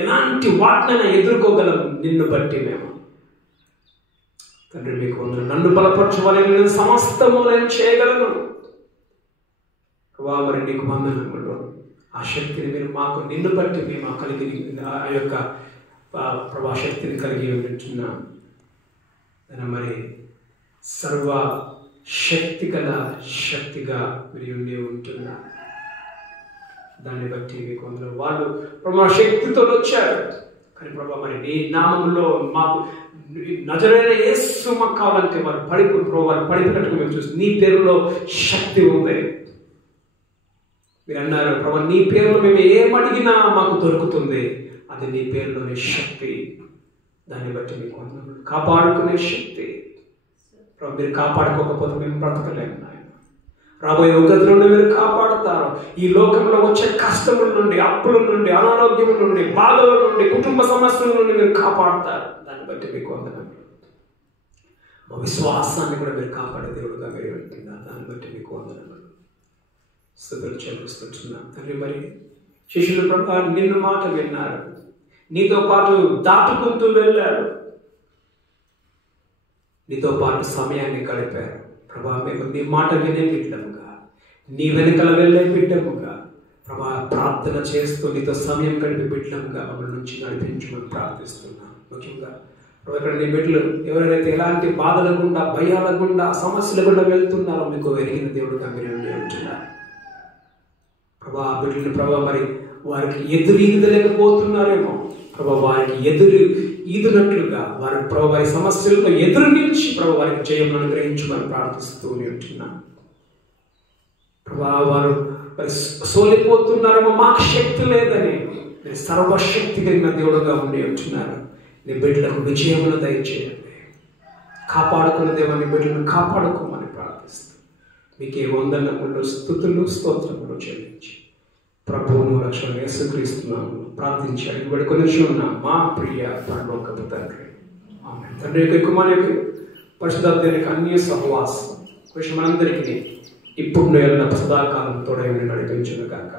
ఎలాంటి వాటినైనా ఎదుర్కోగలం నిన్ను బట్టి మేము. తండ్రి మీకు నన్ను బలపరచవాలి, నేను సమస్తము నేను చేయగలను ప్రభా. మరి నీకు వందనములు. ఆ శక్తిని మీరు మాకు నిన్ను బట్టి మేము కలిగి ఆ యొక్క ప్రభా శక్తిని కలిగి ఉంటున్నాం. మరి సర్వ శక్తి గల శక్తిగా మీరు ఉండి ఉంటున్నారు. దాన్ని బట్టి మీకు అందరూ వాళ్ళు ప్రభా శక్తితో వచ్చారు, కానీ ప్రభా మరి నీ నామంలో మాకు నజరైన యేసు మాకు కావాలంటే వారు పడిపోయినట్టుగా మేము చూస్తాం. నీ పేరులో శక్తి ఉంది. మీరు అన్నారు ప్రభా నీ పేరులో మేము ఏమడిగినా మాకు దొరుకుతుంది. అది నీ పేరులోని శక్తి. దాన్ని బట్టి మీకు వందనాలు. కాపాడుకునే శక్తి ప్రభు. మీరు కాపాడుకోకపోతే మేము బ్రతకలేము నాయన. రాబోయే ఉగ్రత నుండి మీరు కాపాడుతారు. ఈ లోకంలో వచ్చే కష్టముల నుండి, అప్పుల నుండి, అనారోగ్యం నుండి, బాధల నుండి, కుటుంబ సమస్యల నుండి మీరు కాపాడుతారు. దాన్ని బట్టి మీకు వందనాలు. మా విశ్వాసాన్ని కూడా మీరు కాపాడే దేవుడుగా మీరు ఉంటున్నారు. దాన్ని బట్టి మీకు వందనాలు స్తుతులు చెల్లిస్తున్నాం తండ్రి. మరి శిష్యులు ప్రభా నిన్ను మాట విన్నారు, నీతో పాటు దాటుకుంటూ వెళ్ళారు, నీతో పాటు సమయాన్ని గడిపారు ప్రభా. మేము నీ మాట వినే బిడ్డముగా, నీ వెనుకల వెళ్ళే బిడ్డముగా ప్రభా, ప్రార్థన చేస్తూ నీతో సమయం గడిపే బిడ్డముగా మమ్మల్ని నుంచి నడిపించమని ప్రార్థిస్తున్నాం. ముఖ్యంగా ఇక్కడ నీ బిడ్డలు ఎవరైతే ఎలాంటి బాధల గుండా, భయాల గుండా, సమస్యల గుండా వెళ్తున్నారో మీకు ఎరిగిన దేవుడుగా మీరు ఉంటున్నారు ప్రభా. ఆ బిడ్డలు ప్రభా మరి వారికి ఎదురు ఈదలేకపోతున్నారేమో ప్రభా, వారికి ఎదురు ఈదునట్లుగా వారి ప్రభు వారి సమస్యలతో ఎదురు నిలిచి ప్రభు వారికి జయం అనుగ్రహించమని ప్రార్థిస్తూ ఉంటున్నాను ప్రభా. వారు మరి సోలిపోతున్నారేమో, మాకు శక్తి లేదని మీరు సర్వశక్తి కలిగిన దేవుడుగా ఉండి ఉంటున్నారు. నీ బిడ్డలకు విజయమును దయచేయండి. కాపాడుకున్న దేవాన్ని బిడ్డలను కాపాడుకోమని ప్రార్థిస్తూ మీకే వందనములు స్తుతులు స్తోత్రములు చెల్లించి ప్రభువును రక్షణ యేసుక్రీస్తున్నాము ప్రార్థించి అడిగి కొనిచి ఉన్నాం మా ప్రియ పరలోకపు తండ్రి. ఆమేన్. తండ్రి యొక్క కుమారుని పరిశుద్ధాత్మనికి అన్య సహవాసం మనందరికీ ఇప్పుడు సదాకాలం తోడై నడిపించును గాక.